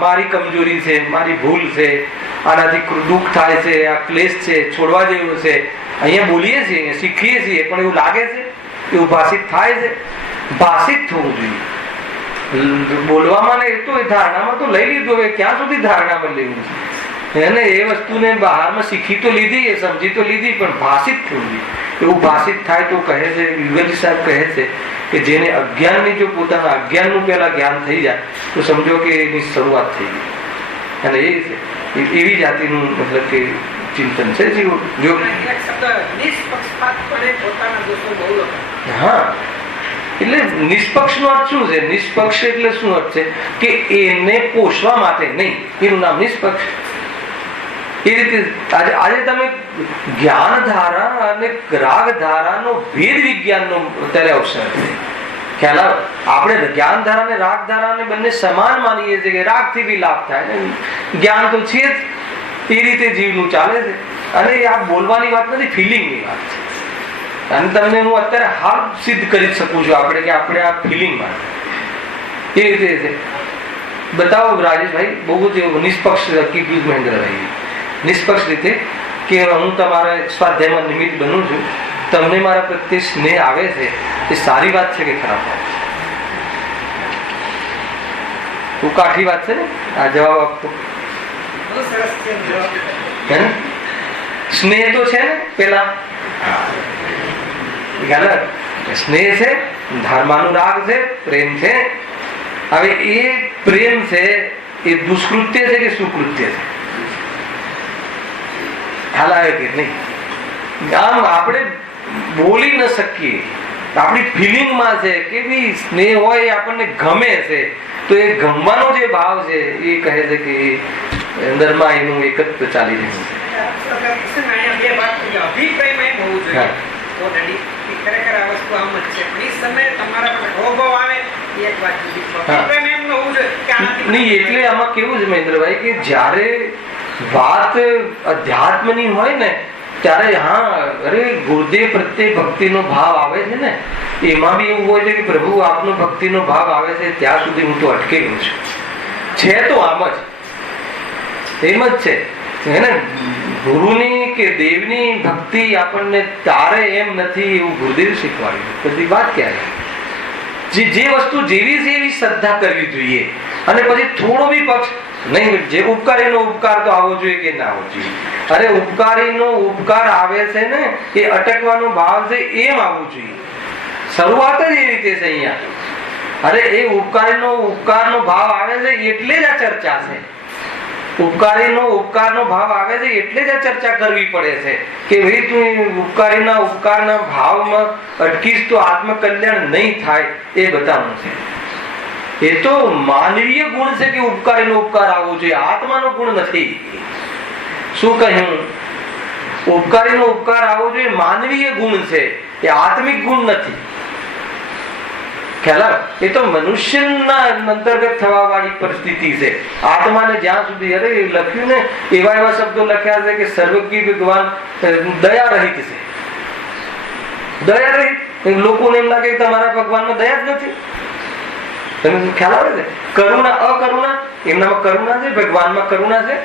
મારી કમજોરી છે, મારી ભૂલ છે, આનાથી દુઃખ થાય છે, આ ક્લેશ છે, છોડવા જેવું છે, અહીંયા બોલીએ છીએ, શીખીએ છીએ, પણ એવું લાગે છે, એવું ભાષિત થાય છે. ભાષિત થવું જોઈએ. બોલવામાં ને એ તો ધારણામાં તો લઈ લીધું, હવે ક્યાં સુધી ધારણામાં લેવું છે? એને એ વસ્તુને બહારમાં શીખી તો લીધી, એ સમજી તો લીધી, પણ ભાષિત થવું જોઈએ. એવું ભાષિત થાય તો કહે છે યુગલજી સાહેબ કહે છે કે જેને અજ્ઞાનની જો પોતાના અજ્ઞાનનું પહેલા જ્ઞાન થઈ જાય તો સમજો કે એની શરૂઆત થઈ ગઈ. અને એ એવી જાતિનું મતલબ કે ચિંતન છે. હા, એટલે નિષ્પક્ષ નો અર્થ શું છે? નિષ્પક્ષ એટલે શું અર્થ છે? કે એને પોષવા માટે નહીં, એનું નામ નિષ્પક્ષ. એ રીતે આજે તમે જ્ઞાન ધારા અને રાગ ધારાનો ભેદ વિજ્ઞાનનો અત્યારે અવસર છે. ખ્યાલ આવે? આપણે જ્ઞાન ધારા અને રાગ ધારાને બંને સમાન માનીએ છીએ કે રાગથી બી લાભ થાય ને જ્ઞાન તો છે જ. એ રીતે જીવનું ચાલે છે. અને આ બોલવાની વાત નથી, ફિલિંગની વાત છે. અને તમને હું અત્યારે હાલ સિદ્ધ કરી શકું છું આપણે કે આપણે આ ફિલિંગમાં એ રીતે છે. બતાવો રાજેશભાઈ, બહુ જ નિષ્પક્ષ કીધું મહેન્દ્રભાઈ, નિષ્પક્ષ રીતે કે હું તમારા સ્વાધ્યાયમાં નિમિત્ત બનું છું, તમને મારા પ્રત્યે સ્નેહ આવે છે, એ સારી વાત છે કે ખરાબ વાત? તો કાઠી વાત છે ને આ જવાબ આપતો. સ્નેહ તો છે ને પેલા સ્નેહ છે, ધર્માનુરાગ છે, પ્રેમ છે, હવે એ પ્રેમ છે એ દુષ્કૃત્ય છે કે સુકૃત્ય છે? ખ્યાલ આવે કે નહીં? આમ આપણે બોલી ન શકીએ, આપણી ફિલિંગમાં છે કે ભાઈ સ્નેહ હોય એ આપણને ગમે છે, તો એ ગમવાનો જે ભાવ છે એ કહે છે કે અંદરમાં એનું એક જ ચાલી રહ્યું છે. એટલે આમાં કેવું છે મહેન્દ્રભાઈ કે જયારે વાત અધ્યાત્મની હોય ને ત્યારે અરે ગુરુદેવ પ્રત્યે ભક્તિનો ભાવ આવે છે ને, એમાં બી એવું હોય છે કે પ્રભુ આપનો ભક્તિનો ભાવ આવે છે ત્યાં સુધી હું તો અટકેલું છું. છે તો આમ જ એમ જ છે એને ગુરુની કે દેવની ભક્તિ આપણને તારે એમ નથી એવું ગુરુદેવ શીખવાડ્યું. બધી વાત ક્યારે જે વસ્તુ જેવી છે એવી શ્રદ્ધા કરવી જોઈએ. અને પછી થોડો બી પક્ષ નહીં, જે ઉપકારીનો ઉપકાર તો આવવો જોઈએ કે ના આવવો જોઈએ. અરે ઉપકારીનો ઉપકાર આવે છે ને એ અટકવાનો ભાવ છે એમ આવવું જોઈએ. શરૂઆત જ એ રીતે છે અહીંયા. અરે એ ઉપકારનો ભાવ આવે છે એટલે જ આ ચર્ચા છે. ઉપકારનો ભાવ આવે છે એટલે જ આ ચર્ચા કરવી પડે છે કે ભાઈ તું ઉપકારના ભાવમાં અટકીશ તો આત્મકલ્યાણ નહીં થાય એ બતાવવું છે. એ તો માનવીય ગુણ છે કે ઉપકારીનો ઉપકાર આવવો જોઈએ, આત્માનો ગુણ નથી. શું કહ્યું? ઉપકારીનો ઉપકાર આવવો જોઈએ, માનવીય ગુણ છે, એ આત્મિક ગુણ નથી. ખ્યાલ? એ તો મનુષ્યના અંતર્ગત થવા વાળી પરિસ્થિતિ છે. આત્માને જ્યાં સુધી અરે લખ્યું ને એવા શબ્દો લખ્યા છે કે સર્વજ્ઞ ભગવાન દયા રહિત છે. દયા રહિત લોકોને એમ લાગે કે તમારા ભગવાનમાં દયા જ નથી. તમને ખ્યાલ આવે છે? કરુણા અકરુણા એમનામાં કરુણા છે, ભગવાનમાં કરુણા છે.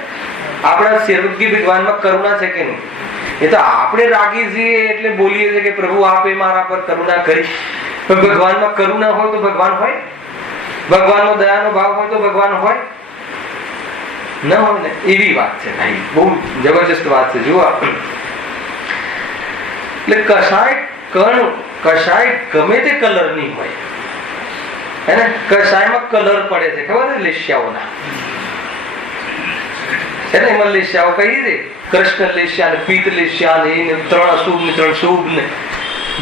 આપણા સર્વજ્ઞ ભગવાનમાં કરુણા છે કે નહીં? એ તો આપણે રાગી છીએ એટલે બોલીએ છીએ કે પ્રભુ આપે મારા પર કરુણા કરી. ભગવાનમાં કરુણા હોય તો ભગવાન હોય? ભગવાનનો દયાનો ભાવ હોય તો ભગવાન હોય? ન હોય ને. એવી વાત છે ભાઈ, બહુ જબરજસ્ત વાત છે. જુઓ એટલે કશાય ગમે તે કલરની હોય એને કશાયમાં કલર પડે છે, ખબર છે? લેશિયાઓના છે ને, એમાં લેશિયાઓ કહી છે કૃષ્ણ લેશિયા ને પીત લેશિયા ને 3 અશુભ ને 3 શુભ ને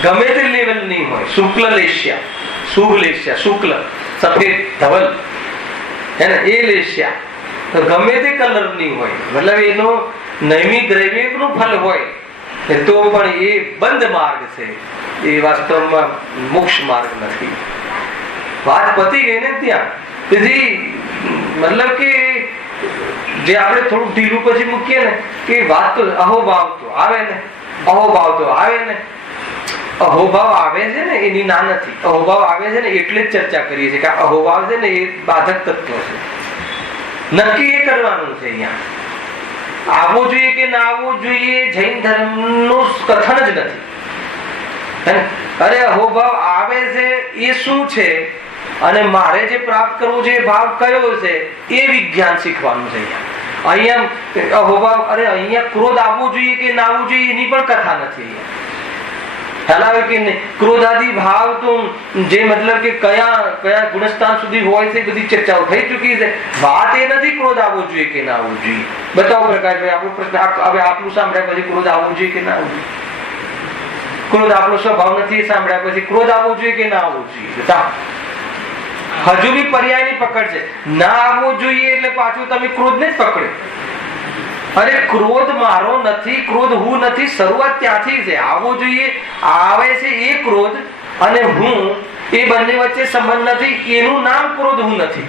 ગમે તે લેવલ ની હોય. શુક્લ લેશિયા, શુભ લેશિયા, શુક્લ સફેદ ધવલ હે ને એ લેશિયા ગમે તે કલર ની હોય, મતલબ એનો નૈમિક દ્રવ્યક નું ફલ હોય તો પણ એ બંધ માર્ગ છે, એ વાસ્તવમાં મોક્ષ માર્ગ નથી. વાત પતી ગઈ ને ત્યાં. તેથી મતલબ કે જે આપણે થોડું ઢીલું પછી મૂકીએ ને કે વાત તો અહોભાવ તો આવે ને, અહોભાવ તો આવે ને. અહોભાવ આવે છે ને એની ના નથી. અહોભાવ આવે છે ને એટલે જ ચર્ચા કરીએ છીએ કે અહોભાવ છે ને એ બાધક તત્વ છે. નક્કી એ કરવાનું છે અહીંયા. આવવું જોઈએ કે ના આવવું જોઈએ જૈન ધર્મ નું કથન જ નથી. અરે અહોભાવ આવે છે એ શું છે અને મારે જે પ્રાપ્ત કરવું છે એ ભાવ કયો છે એ વિજ્ઞાન શીખવાનું છે અહીંયા. અહોભાવ અરે અહીંયા ક્રોધ આવવું જોઈએ કે ના આવવું જોઈએ એની પણ કથા નથી. ખ્યાલ આવે કે નહીં? ક્રોધાદી ભાવ તો જે મતલબ કે કયા ગુણસ્થાન સુધી હોય છે બધી ચર્ચાઓ થઈ ચૂકી છે. વાત એ નથી ક્રોધ આવવો જોઈએ કે ના આવવું જોઈએ. બતાવો પ્રકાશભાઈ આપણો પ્રશ્ન. હવે આપણું સાંભળ્યા પછી ક્રોધ આવવું જોઈએ કે ના આવવું જોઈએ? ક્રોધ આપણો સ્વભાવ નથી સાંભળ્યા પછી ક્રોધ આવવો જોઈએ કે ના આવવું જોઈએ? બતાવો. હજુ બી પર્યાયની પકડ છે. ના આવવો જોઈએ એટલે પાછું તમે ક્રોધને જ પકડે. અરે ક્રોધ મારો નથી, ક્રોધ હું નથી. શરૂઆત ત્યાંથી છે. આવવો જોઈએ આવે છે એ ક્રોધ અને હું એ બંને વચ્ચે સંબંધ નથી, એનું નામ ક્રોધ હું નથી.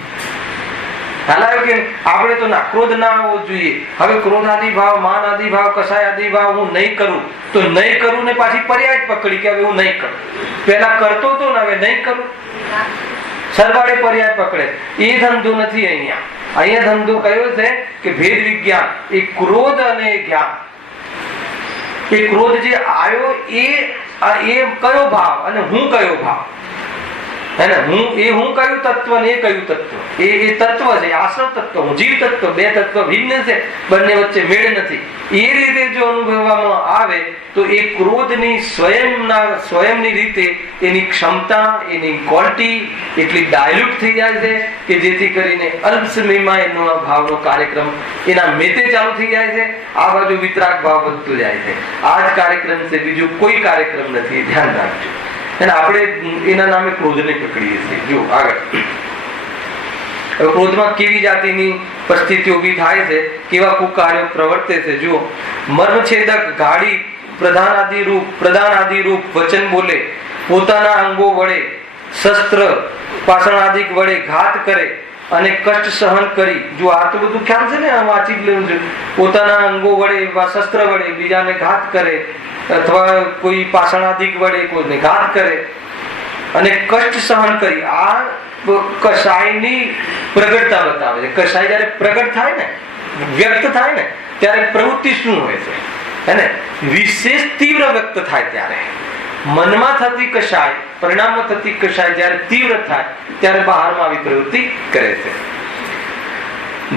હાલાવે કે આપણે તો ના ક્રોધ ના આવવો જોઈએ. હવે ક્રોધ આદિ ભાવ, માન આદિ ભાવ, કસાય આદિ ભાવ હું નહીં કરું તો નહીં કરું ને પાછી પર્યાય પકડી કે હવે હું નહીં કરું. પેલા કરતો તો ને હવે નહીં કરું. સરવાળે પર્યાય પકડે. એ ધંધો નથી અહીંયા. અહીંયા ધંધો કયો છે કે ભેદ વિજ્ઞાન. એ ક્રોધ અને જ્ઞાન. એ ક્રોધ જે આવ્યો એ કયો ભાવ અને હું કયો ભાવ. હે ને? હું કયું તત્વ ને એ કયું તત્વ, એ તત્વ છે, આશ્રવ તત્વ, હું જીવ તત્વ, બે તત્વ ભિન્ન છે, બંને વચ્ચે મેળ નથી. એ રીતે જો અનુભવવામાં આવે તો એ ક્રોધની સ્વયંની રીતે એની ક્ષમતા, એની ક્વોલિટી એટલી ડાયલ્યુટ થઈ જાય છે કે જેથી કરીને અલ્પ સમયમાં એનો ભાવનો કાર્યક્રમ એના મેતે ચાલુ થઈ જાય છે. આ બાજુ વિતરાગ ભાવ વધતો જાય છે. આ જ કાર્યક્રમ છે, બીજું કોઈ કાર્યક્રમ નથી. ધ્યાન રાખજો. અને આપણે એના નામે ક્રોધને પકડીએ છીએ. જો આગળ ક્રોધમાં કેવી જાતિની પરિસ્થિતિ ઉભી થાય છે, કેવા કુકાર્યો પ્રવર્તે છે. જુઓ, મર્મછેદક ગાડી પ્રધાન આદિ રૂપ વચન બોલે, પોતાના અંગો વડે શસ્ત્ર પાષાણાદિક વડે ઘાત કરે અને કષ્ટ સહન કરી. જો આ તો બધું ખ્યાલ છે ને, વાંચી જ લેવું છે. પોતાના અંગો વડે શસ્ત્ર વડે બીજાને ઘાત કરે અથવા કોઈ પાષાણાદિક વડે કોઈને ઘાત કરે અને કષ્ટ સહન કરી. આ કસાયની પ્રગટતા બતાવે છે. કસાય જયારે પ્રગટ થાય ને, વ્યક્ત થાય ને, ત્યારે પ્રવૃત્તિ શું હોય છે, હે ને? વિશેષ તીવ્ર વ્યક્ત થાય ત્યારે મનમાં થતી કસાય, પરિણામમાં થતી કસાય જયારે તીવ્ર થાય ત્યારે બહારમાં આવી પ્રવૃત્તિ કરે છે.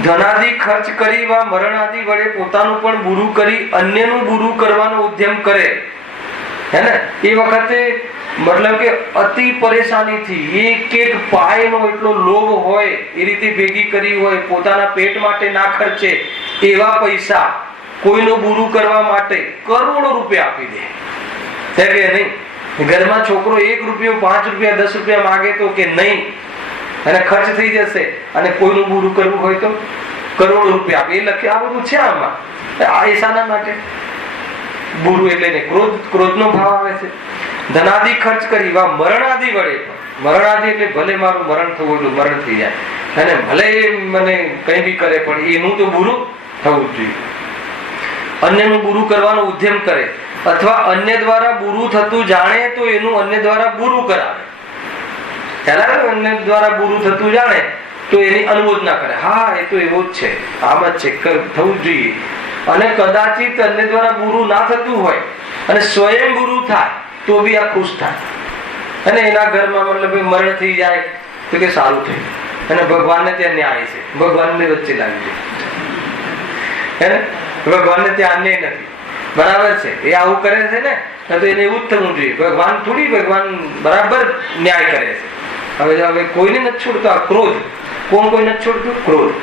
ધનાદિ ખર્ચ કરી વા મરણાદિ વડે પોતાનું પણ બુરું કરી અન્યનું બુરું કરવાનો ઉદ્યમ કરે, હે ને? એ વખતે મતલબ કે અતિ પરેશાનીથી એક પાયનો એટલો લોભ હોય એ રીતે ભેગી કરી હોય, પોતાના પેટ માટે ના ખર્ચે એવા પૈસા કોઈનું બુરું કરવા માટે કરોડો રૂપિયા આપી દે છે કે નહીં? ઘરમાં છોકરો 1 રૂપિયો 5 રૂપિયા 10 રૂપિયા માગે તો કે નહીં, અને ખર્ચ થઈ જશે. અને કોઈનું બુરું કરવું હોય તો કરોડો રૂપિયા આપે. એ લખે આ બધું છે આમાં. આ એસાના માટે બુરું એટલે ને ક્રોધનો ભાવ આવે છે. ધનાદિ ખર્ચ કરી વા મરણાદિ વડે, મરણાદિ એટલે ભલે મારું મરણ થવું એટલું મરણ થઈ જાય, અને ભલે મને કઈ બી કરે પણ એનું તો બુરું થવું જ જોઈએ. અન્યનું બુરું કરવાનો ઉદ્યમ કરે અથવા અન્ય દ્વારા બુરું થતું જાણે તો એનું અન્ય દ્વારા બુરું કરાવે. અન્ય દ્વારા બુરું થતું જાણે તો એની અનુમોદના કરે. હા, એ તો એવો જ છે, આમ જ છે, થવું જ જોઈએ. અને કદાચિત અન્ય દ્વારા બુરું ના થતું હોય અને સ્વયં બુરું થાય તો બી આ ખુશ થાય. અને એના ઘરમાં મતલબ મરણ થઈ જાય તો કે સારું થયું, અને ભગવાનને ત્યાં ન્યાય છે, ભગવાનને વચ્ચે લાવી છે, ભગવાનને ત્યાં અન્યાય નથી. બરાબર છે, એ આવું કરે છે ને, તો એને એવું જ થવું જોઈએ. ભગવાન થોડી, ભગવાન બરાબર ન્યાય કરે છે. હવે કોઈને નથી છોડતો આ ક્રોધ. કોણ કોઈ નથી છોડતું? ક્રોધ.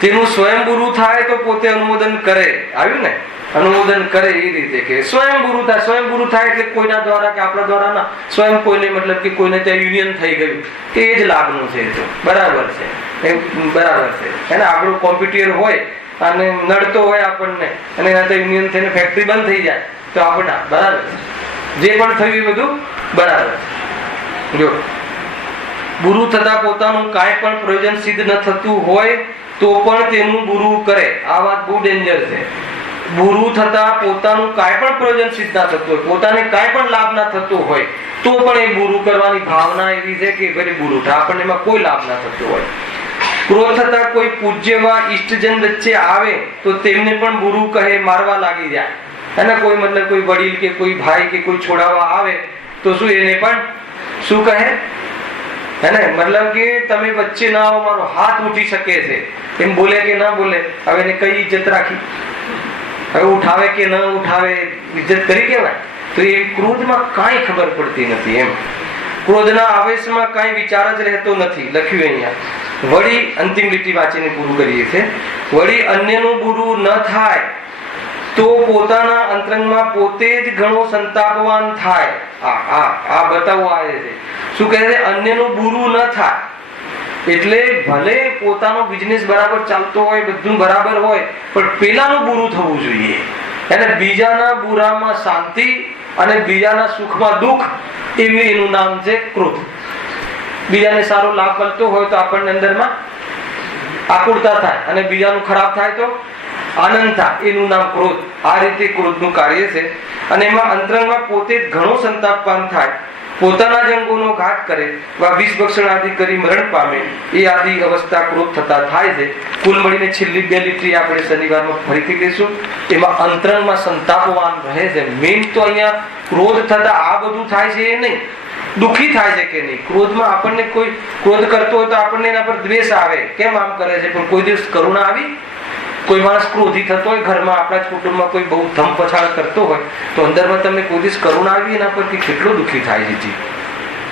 તેનું સ્વયં બુરું થાય તો પોતે અનુમોદન કરે. આવ્યું ને? અનુમોદન કરે એ રીતે કે સ્વયં બુરું થાય. સ્વયં બુરું થાય એટલે કોઈના દ્વારા કે આપણા દ્વારા ના, સ્વયં કોઈને મતલબ કે કોઈને ત્યાં યુનિયન થઈ ગયું કે એ જ લાભનું છે. તો બરાબર છે, એ બરાબર છે. એને આપણું કોમ્પ્યુટર હોય અને નડતો હોય આપણને, અને એના યુનિયન થઈને ફેક્ટરી બંધ થઈ જાય તો આપણે બરાબર છે. જે પણ થયું એ બધું બરાબર. જો બુરું થતા પોતાનું કાંઈ પણ પ્રયોજન સિદ્ધ ન થતું હોય તો પણ તેનું બુરું કરે. આ વાત બહુ ડેન્જર છે. બુરું થતા પોતાનું કાંઈ પણ પ્રયોજન સિદ્ધ ના થતું હોય, પોતાને કાંઈ પણ લાભ ના થતો હોય તો પણ એ બુરું કરવાની ભાવના એવી છે કે ભાઈ બુરું થાય, આપણને એમાં કોઈ લાભ ના થતો હોય. ક્રોધ થતા કોઈ પૂજ્યવા ઈષ્ટજન વચ્ચે આવે તો તેમને પણ બુરું કહે, મારવા લાગી જાય. અને કોઈ મતલબ કોઈ વડીલ કે કોઈ ભાઈ કે કોઈ છોડાવવા આવે તો શું એને પણ શું કહે, હે ને? મતલબ કે તમે વચ્ચે ના આવો, મારો હાથ ઉઠી શકે છે, એમ બોલે કે ના બોલે? હવે એને કઈ ઇજ્જત રાખી? હવે ઉઠાવે કે ન ઉઠાવે, ઇજ્જત કરી કેવાય? તો એ ક્રોધમાં કાંઈ ખબર પડતી નથી. એમ ક્રોધના આવેશમાં કાંઈ વિચાર જ રહેતો નથી. લખ્યું અહીંયા. વળી અંતિમ લીટી વાંચીને પૂરું કરીએ છીએ. વળી અન્યનું બુરું ન થાય તો પોતાના અંતરંગમાં પોતે જ ઘણો સંતાપવાન થાય. આ બતાવવા આવે છે. શું કહે છે? અન્યનું બુરું ન થાય એટલે ભલે પોતાનો બિઝનેસ બરાબર ચાલતો હોય, બધું બરાબર હોય, પણ પેલાનું બુરું થવું જોઈએ. અને બીજાના બુરામાં શાંતિ અને બીજાના સુખમાં દુઃખ, એવું એનું નામ છે ક્રોધ. બીજાને સારો લાભ મળતો હોય તો આપણને અંદરમાં આકુળતા થાય, અને બીજાનું ખરાબ થાય તો આનંદ થાય. એનું નામ ક્રોધ. આ રીતે ક્રોધનું કાર્ય છે. અને એમાં અંતરંગમાં પોતે જ ઘણો સંતાપવાન થાય, પોતાના જ અંગોનો ઘાત કરે, વિષ ભક્ષણ આદિ કરી મરણ પામે. એ આદિ અવસ્થા ક્રોધ થતા થાય છે. કુલ મળીને છેલ્લી 2 લીટી આપણે શનિવારમાં ફરીથી કહીશું. એમાં અંતરંગમાં સંતાપવાન રહે છે. મેઇન તો અહીંયા ક્રોધ થતા આ બધું થાય છે એ નહીં, દુઃખી થાય છે કે નહીં. ક્રોધમાં આપણને કોઈ ક્રોધ કરતો હોય તો આપણને એના પર દ્વેષ આવે, કેમ આમ કરે છે, પણ કોઈ દિવસ કરુણા આવી? કોઈ માણસ ક્રોધી થતો હોય ઘરમાં, આપણા જ કુટુંબમાં કોઈ બહુ ધમ પછાડ કરતો હોય તો અંદરમાં તમને કોઈ દિવસ કરુણા આવી એના પરથી? કેટલો દુઃખી થાય છે જીવ.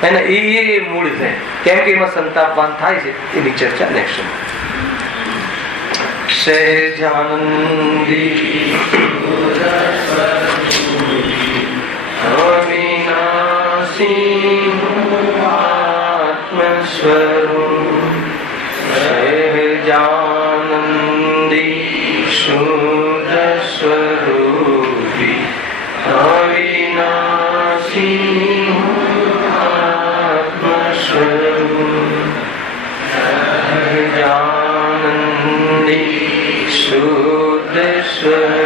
એને એ મૂળ છે, કેમ કે એમાં સંતાપવાન થાય છે. એની ચર્ચા નેક્સ્ટ. સહેજાનંદી અવિનાશી આત્મ સ્વરૂપ, સહેજાનંદી શુદ્ધ સ્વરૂપી અવિનાશી આત્મ સ્વરૂપ, સહેજાનંદી શુદ્ધ સ્વરૂપ